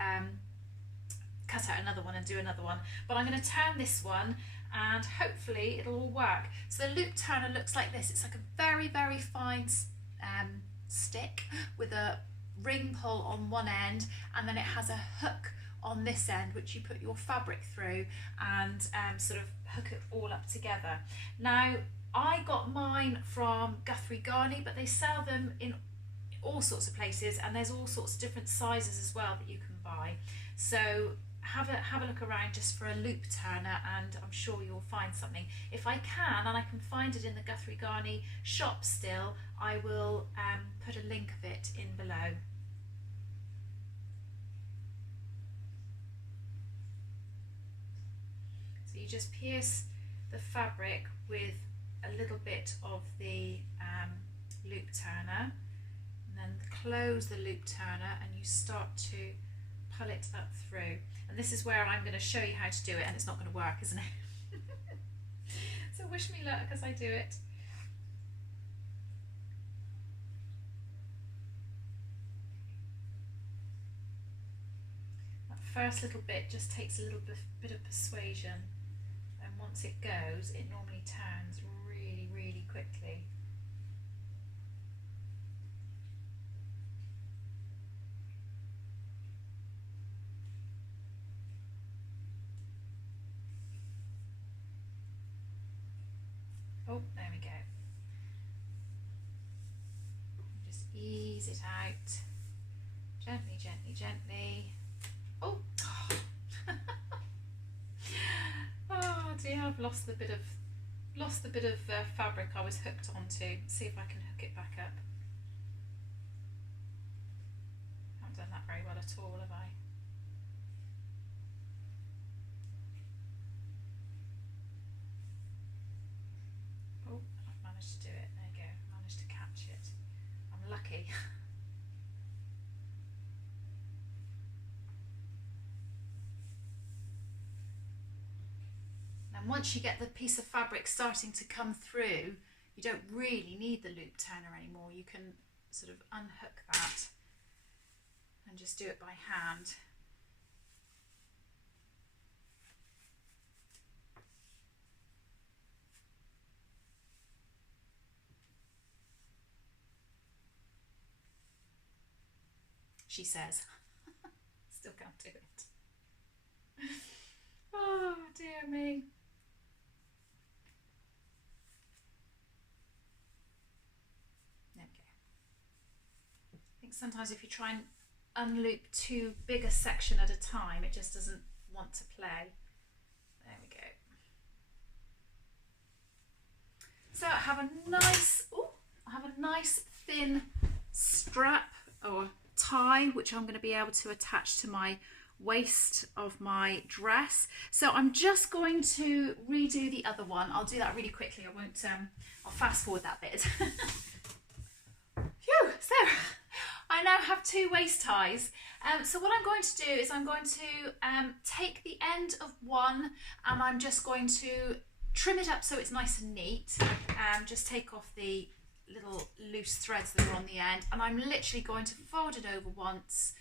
cut out another one and do another one. But I'm going to turn this one and hopefully it'll all work. So the loop turner looks like this. It's like a very, very fine stick with a ring pull on one end, and then it has a hook on this end which you put your fabric through and sort of hook it all up together. Now, I got mine from Guthrie Ghani, but they sell them in all sorts of places, and there's all sorts of different sizes as well that you can buy. So have a look around just for a loop turner, and I'm sure you'll find something. If I can, and I can find it in the Guthrie Ghani shop still, I will put a link of it in below. So you just pierce the fabric with a little bit of the loop turner, and then close the loop turner, and you start to pull it up through. And this is where I'm going to show you how to do it, and it's not going to work, isn't it? So wish me luck as I do it. That first little bit just takes a little bit of persuasion, and once it goes, it normally turns really, really quickly. Oh, there we go. Just ease it out. Gently, gently, gently. Oh, oh dear, I've lost the bit of fabric I was hooked onto. See if I can hook it back up. Haven't done that very well at all, have I? Oh, I've managed to do it. There you go. Managed to catch it. I'm lucky. And once you get the piece of fabric starting to come through, you don't really need the loop turner anymore. You can sort of unhook that and just do it by hand. She says. Still can't do it. Oh dear me. There we go. I think sometimes if you try and unloop too big a section at a time, it just doesn't want to play. There we go. So I have a nice thin strap or tie which I'm going to be able to attach to my waist of my dress. So I'm just going to redo the other one. I'll do that really quickly. I won't I'll fast forward that bit. Phew, so I I now have two waist ties. So what I'm going to do is I'm going to take the end of one and I'm just going to trim it up so it's nice and neat. Just take off the little loose threads that are on the end, and I'm literally going to fold it over once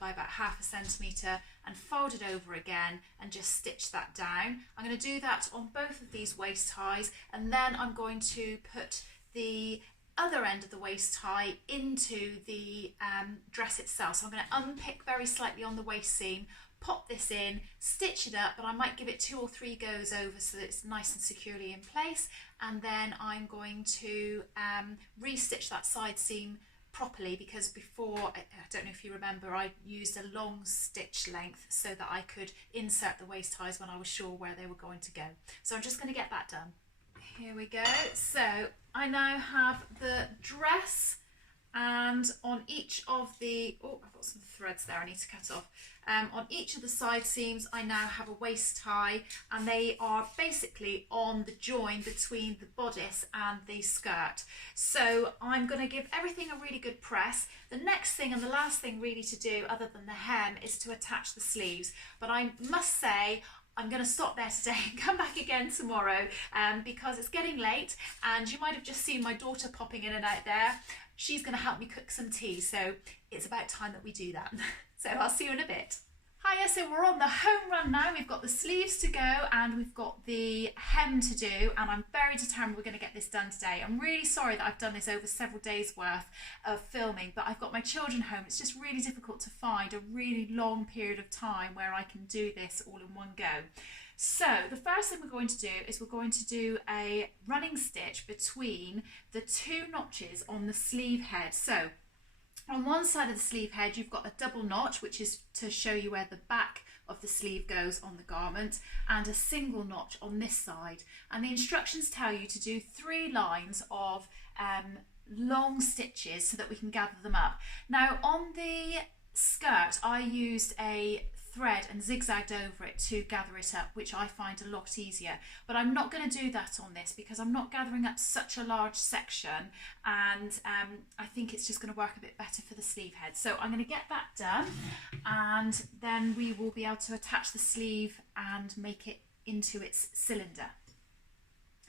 by about 1/2 centimetre and fold it over again and just stitch that down. I'm going to do that on both of these waist ties, and then I'm going to put the other end of the waist tie into the dress itself. So I'm going to unpick very slightly on the waist seam, pop this in, stitch it up, but I might give it 2 or 3 goes over so that it's nice and securely in place, and then I'm going to re-stitch that side seam properly, because before, I don't know if you remember, I used a long stitch length so that I could insert the waist ties when I was sure where they were going to go. So I'm just going to get that done. Here we go. So I now have the dress, and on each of the, oh, I've got some threads there I need to cut off. On each of the side seams I now have a waist tie, and they are basically on the join between the bodice and the skirt. So I'm going to give everything a really good press. The next thing and the last thing really to do, other than the hem, is to attach the sleeves. But I must say, I'm going to stop there today and come back again tomorrow because it's getting late, and you might have just seen my daughter popping in and out there. She's going to help me cook some tea, so it's about time that we do that. So I'll see you in a bit. Hiya, so we're on the home run now. We've got the sleeves to go and we've got the hem to do, and I'm very determined we're going to get this done today. I'm really sorry that I've done this over several days worth of filming, but I've got my children home. It's just really difficult to find a really long period of time where I can do this all in one go. So the first thing we're going to do is we're going to do a running stitch between the 2 notches on the sleeve head. So on one side of the sleeve head you've got a double notch, which is to show you where the back of the sleeve goes on the garment, and a single notch on this side. And the instructions tell you to do 3 lines of long stitches so that we can gather them up. Now on the skirt I used a thread and zigzagged over it to gather it up, which I find a lot easier, but I'm not going to do that on this because I'm not gathering up such a large section, and I think it's just going to work a bit better for the sleeve head. So I'm going to get that done, and then we will be able to attach the sleeve and make it into its cylinder.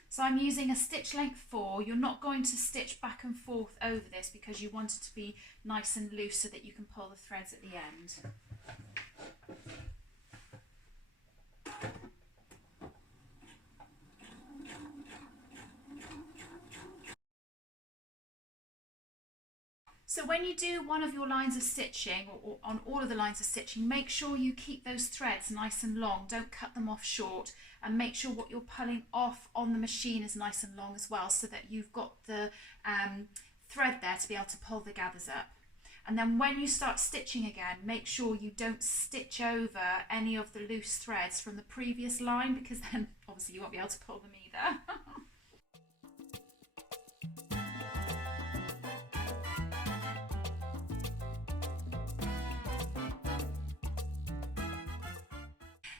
So I'm using a stitch length 4. You're not going to stitch back and forth over this because you want it to be nice and loose so that you can pull the threads at the end. So when you do one of your lines of stitching, or on all of the lines of stitching, make sure you keep those threads nice and long. Don't cut them off short, and make sure what you're pulling off on the machine is nice and long as well, so that you've got the thread there to be able to pull the gathers up. And then when you start stitching again, make sure you don't stitch over any of the loose threads from the previous line, because then obviously you won't be able to pull them either.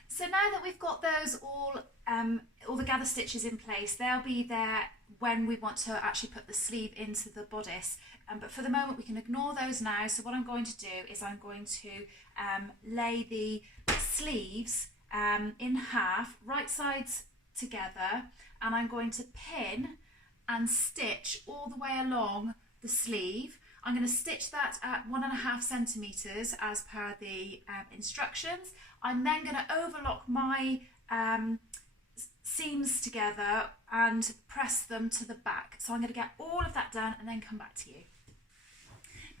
So now that we've got those all the gather stitches in place, they'll be there when we want to actually put the sleeve into the bodice. But for the moment we can ignore those now. So what I'm going to do is I'm going to lay the sleeves in half, right sides together, and I'm going to pin and stitch all the way along the sleeve. I'm going to stitch that at 1.5 centimetres as per the instructions. I'm then going to overlock my seams together and press them to the back. So I'm going to get all of that done and then come back to you.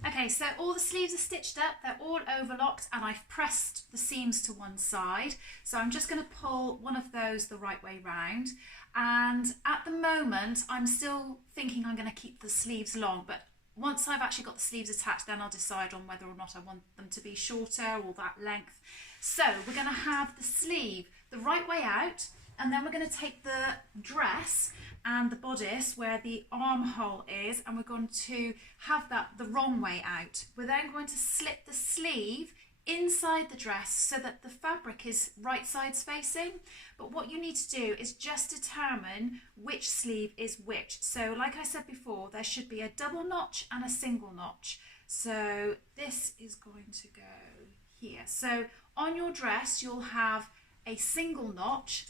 Okay, so all the sleeves are stitched up, they're all overlocked, and I've pressed the seams to one side. So I'm just going to pull one of those the right way round. And at the moment, I'm still thinking I'm going to keep the sleeves long, but once I've actually got the sleeves attached, then I'll decide on whether or not I want them to be shorter or that length. So we're going to have the sleeve the right way out, and then we're going to take the dress and the bodice where the armhole is, and we're going to have that the wrong way out. We're then going to slip the sleeve inside the dress so that the fabric is right sides facing. But what you need to do is just determine which sleeve is which. So like I said before, there should be a double notch and a single notch. So this is going to go here. So on your dress you'll have a single notch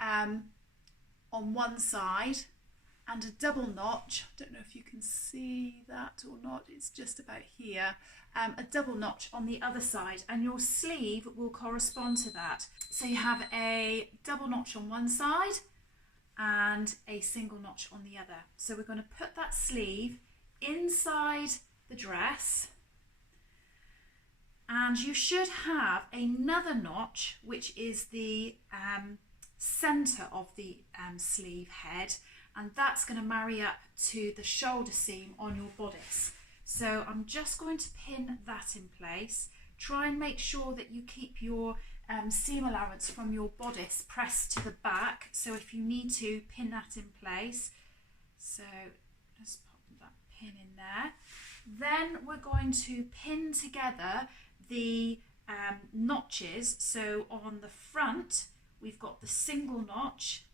on one side and a double notch. I don't know if you can see that or not, it's just about here. A double notch on the other side, and your sleeve will correspond to that. So you have a double notch on one side and a single notch on the other. So we're going to put that sleeve inside the dress, and you should have another notch which is the center of the sleeve head, and that's going to marry up to the shoulder seam on your bodice. So I'm just going to pin that in place. Try and make sure that you keep your seam allowance from your bodice pressed to the back, so if you need to, pin that in place. So just pop that pin in there. Then we're going to pin together the notches. So on the front we've got the single notch,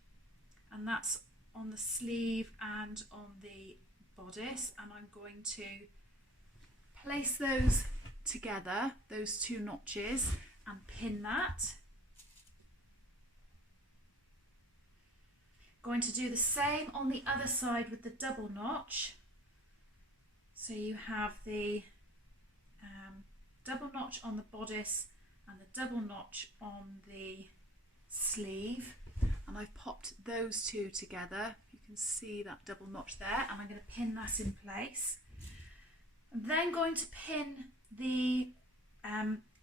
and that's on the sleeve and on the bodice, and I'm going to place those together, those two notches, and pin that. Going to do the same on the other side with the double notch. So you have the double notch on the bodice and the double notch on the sleeve, and I've popped those two together. You can see that double notch there, and I'm going to pin that in place. I'm then going to pin the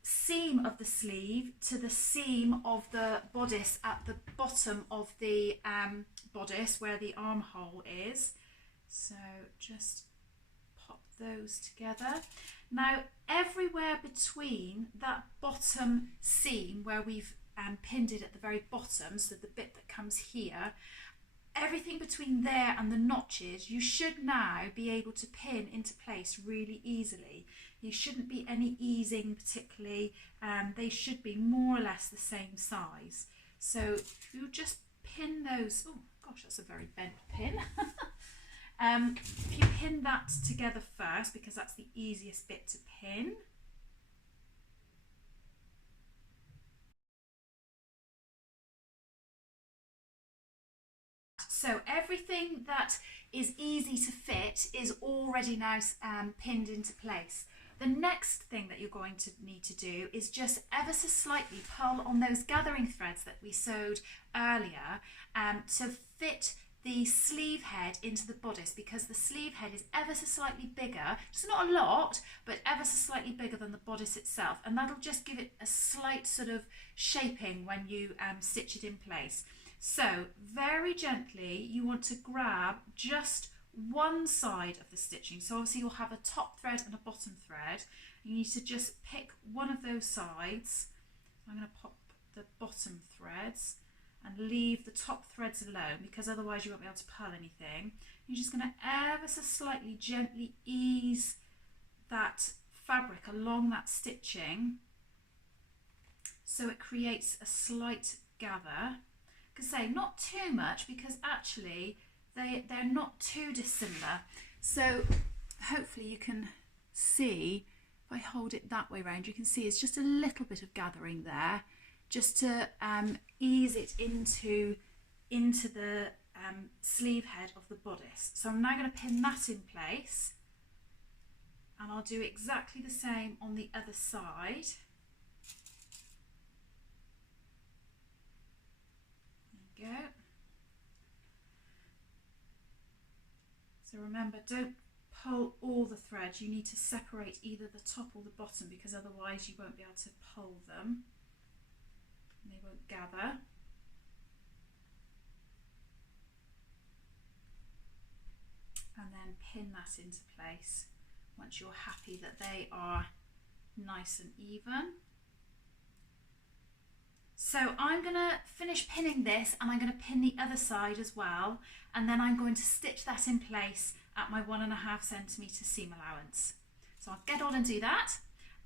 seam of the sleeve to the seam of the bodice at the bottom of the bodice where the armhole is. So just pop those together. Now everywhere between that bottom seam where we've pinned it at the very bottom, so the bit that comes here, everything between there and the notches you should now be able to pin into place really easily. You shouldn't be any easing particularly, they should be more or less the same size. So if you just pin those, oh gosh, that's a very bent pin. If you pin that together first, because that's the easiest bit to pin. So everything that is easy to fit is already now pinned into place. The next thing that you're going to need to do is just ever so slightly pull on those gathering threads that we sewed earlier to fit the sleeve head into the bodice, because the sleeve head is ever so slightly bigger, just not a lot, but ever so slightly bigger than the bodice itself, and that'll just give it a slight sort of shaping when you stitch it in place. So very gently you want to grab just one side of the stitching. So obviously you'll have a top thread and a bottom thread. You need to just pick one of those sides. I'm going to pop the bottom threads and leave the top threads alone, because otherwise you won't be able to purl anything. You're just going to ever so slightly gently ease that fabric along that stitching so it creates a slight gather. I could say not too much, because actually they're not too dissimilar. So hopefully you can see, if I hold it that way around, you can see it's just a little bit of gathering there, just to ease it into the sleeve head of the bodice. So I'm now going to pin that in place, and I'll do exactly the same on the other side. There we go. So remember, don't pull all the threads. You need to separate either the top or the bottom, because otherwise you won't be able to pull them and they won't gather. And then pin that into place once you're happy that they are nice and even. So I'm going to finish pinning this, and I'm going to pin the other side as well, and then I'm going to stitch that in place at my 1.5 centimetre seam allowance. So I'll get on and do that,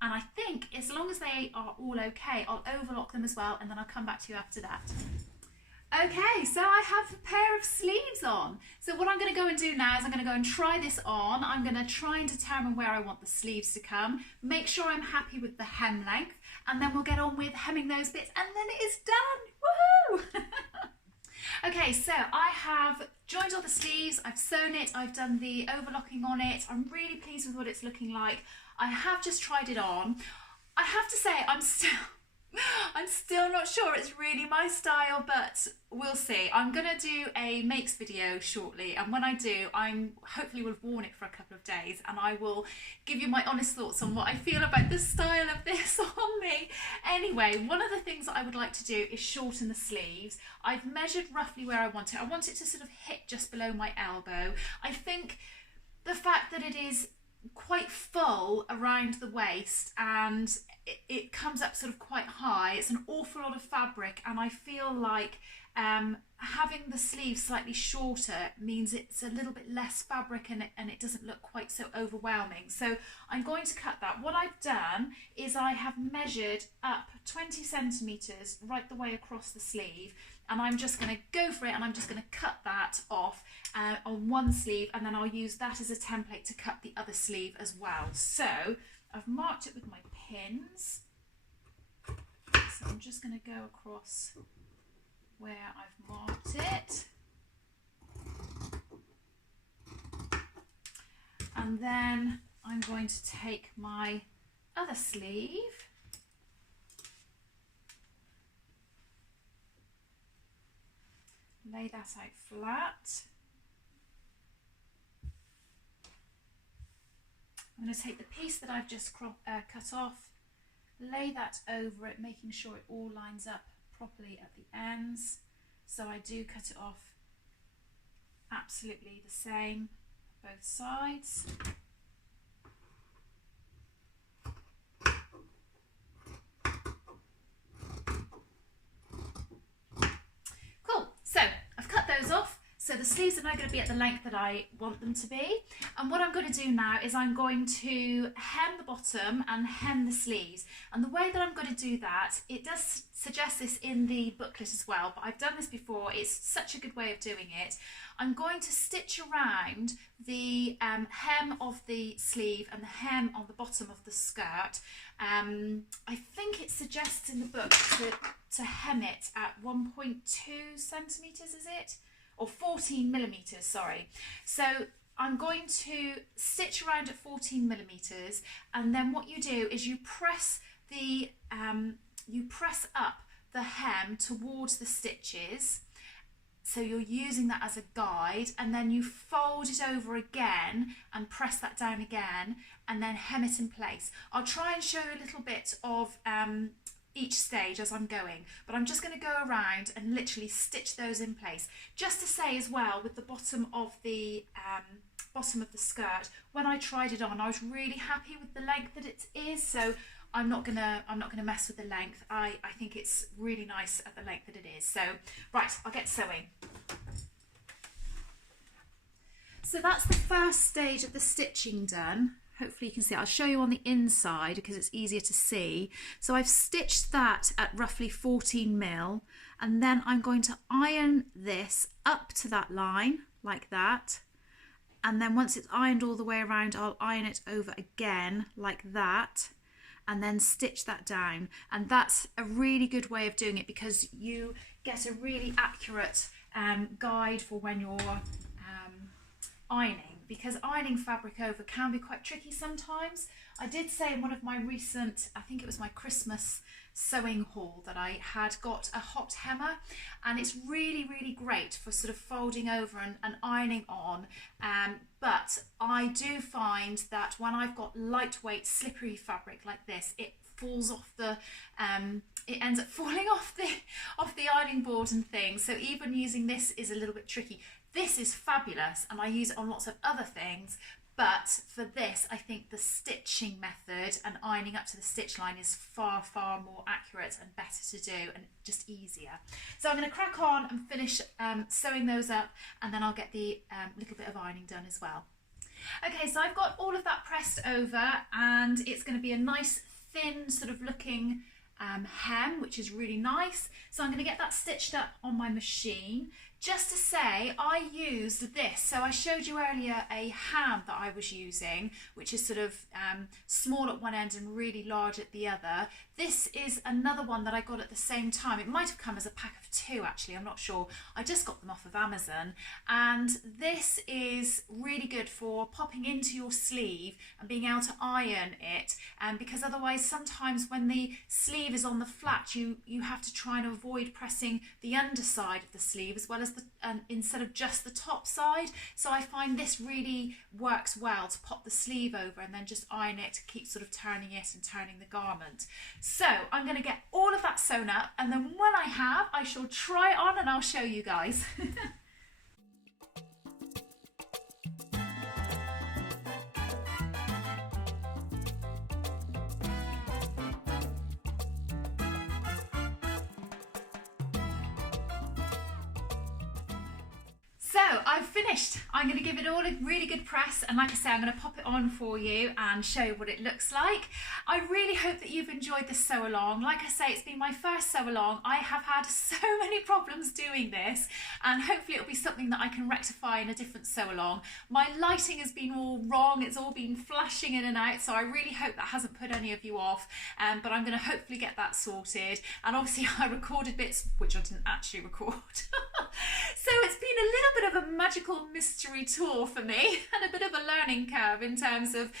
and I think as long as they are all okay, I'll overlock them as well, and then I'll come back to you after that. Okay, so I have a pair of sleeves on. So what I'm going to go and do now is I'm going to go and try this on. I'm going to try and determine where I want the sleeves to come, make sure I'm happy with the hem length, and then we'll get on with hemming those bits, and then it is done. Woohoo! Okay, so I have joined all the sleeves, I've sewn it, I've done the overlocking on it. I'm really pleased with what it's looking like. I have just tried it on. I have to say I'm still not sure it's really my style, but we'll see. I'm gonna do a makes video shortly, and when I do, I'm hopefully will have worn it for a couple of days, and I will give you my honest thoughts on what I feel about the style of this on me. Anyway, one of the things that I would like to do is shorten the sleeves. I've measured roughly where I want it. I want it to sort of hit just below my elbow. I think the fact that it is quite full around the waist and it comes up sort of quite high, it's an awful lot of fabric, and I feel like having the sleeves slightly shorter means it's a little bit less fabric and it doesn't look quite so overwhelming. So I'm going to cut that. What I've done is I have measured up 20 centimetres right the way across the sleeve, and I'm just going to go for it, and I'm just going to cut that off on one sleeve, and then I'll use that as a template to cut the other sleeve as well. So I've marked it with my pins, so I'm just going to go across where I've marked it, and then I'm going to take my other sleeve, lay that out flat. I'm going to take the piece that I've just cut off, lay that over it, making sure it all lines up properly at the ends. So I do cut it off absolutely the same both sides. Cool, so I've cut those off. So the sleeves are now going to be at the length that I want them to be. And what I'm going to do now is I'm going to hem the bottom and hem the sleeves. And the way that I'm going to do that, it does suggest this in the booklet as well, but I've done this before. It's such a good way of doing it. I'm going to stitch around the hem of the sleeve and the hem on the bottom of the skirt. I think it suggests in the book to hem it at 1.2 centimetres, is it? Or 14 millimetres, sorry. So I'm going to stitch around at 14 millimetres, and then what you do is you press up the hem towards the stitches. So you're using that as a guide, and then you fold it over again and press that down again, and then hem it in place. I'll try and show you a little bit of each stage as I'm going, but I'm just going to go around and literally stitch those in place. Just to say as well, with the bottom of the skirt, when I tried it on, I was really happy with the length that it is, so I'm not gonna mess with the length. I think it's really nice at the length that it is. So right, I'll get sewing. So that's the first stage of the stitching done. Hopefully you can see it. I'll show you on the inside because it's easier to see. So I've stitched that at roughly 14 mil, and then I'm going to iron this up to that line like that. And then once it's ironed all the way around, I'll iron it over again like that, and then stitch that down. And that's a really good way of doing it because you get a really accurate guide for when you're ironing, because ironing fabric over can be quite tricky sometimes. I did say in one of my recent, I think it was my Christmas sewing haul, that I had got a hot hemmer, and it's really, really great for sort of folding over and ironing on. But I do find that when I've got lightweight, slippery fabric like this, it falls off the, it ends up falling off the ironing board and things. So even using this is a little bit tricky. This is fabulous, and I use it on lots of other things, but for this I think the stitching method and ironing up to the stitch line is far, far more accurate and better to do and just easier. So I'm going to crack on and finish sewing those up, and then I'll get the little bit of ironing done as well. Okay, so I've got all of that pressed over, and it's going to be a nice thin sort of looking hem, which is really nice. So I'm going to get that stitched up on my machine. Just to say, I used this. So I showed you earlier a ham that I was using, which is sort of small at one end and really large at the other. This is another one that I got at the same time. It might have come as a pack of 2 actually, I'm not sure. I just got them off of Amazon. And this is really good for popping into your sleeve and being able to iron it. Because otherwise sometimes when the sleeve is on the flat, you have to try and avoid pressing the underside of the sleeve as well as instead of just the top side. So I find this really works well to pop the sleeve over and then just iron it to keep sort of turning it and turning the garment. So I'm going to get all of that sewn up, and then when I have, I shall try it on and I'll show you guys. So I've finished. I'm going to give it all a really good press, and like I say, I'm going to pop it on for you and show you what it looks like. I really hope that you've enjoyed this sew along. Like I say, it's been my first sew along. I have had so many problems doing this, and hopefully it'll be something that I can rectify in a different sew along. My lighting has been all wrong. It's all been flashing in and out, so I really hope that hasn't put any of you off, but I'm going to hopefully get that sorted. And obviously I recorded bits which I didn't actually record. So it's been a little bit of a magical mystery tour for me and a bit of a learning curve in terms of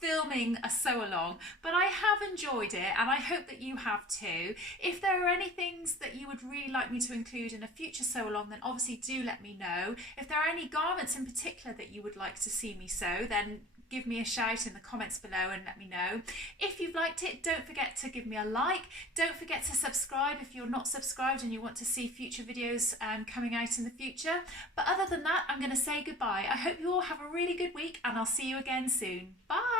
filming a sew along, but I have enjoyed it and I hope that you have too. If there are any things that you would really like me to include in a future sew along, then obviously do let me know. If there are any garments in particular that you would like to see me sew, then give me a shout in the comments below and let me know. If you've liked it, don't forget to give me a like. Don't forget to subscribe if you're not subscribed and you want to see future videos coming out in the future. But other than that, I'm going to say goodbye. I hope you all have a really good week and I'll see you again soon. Bye!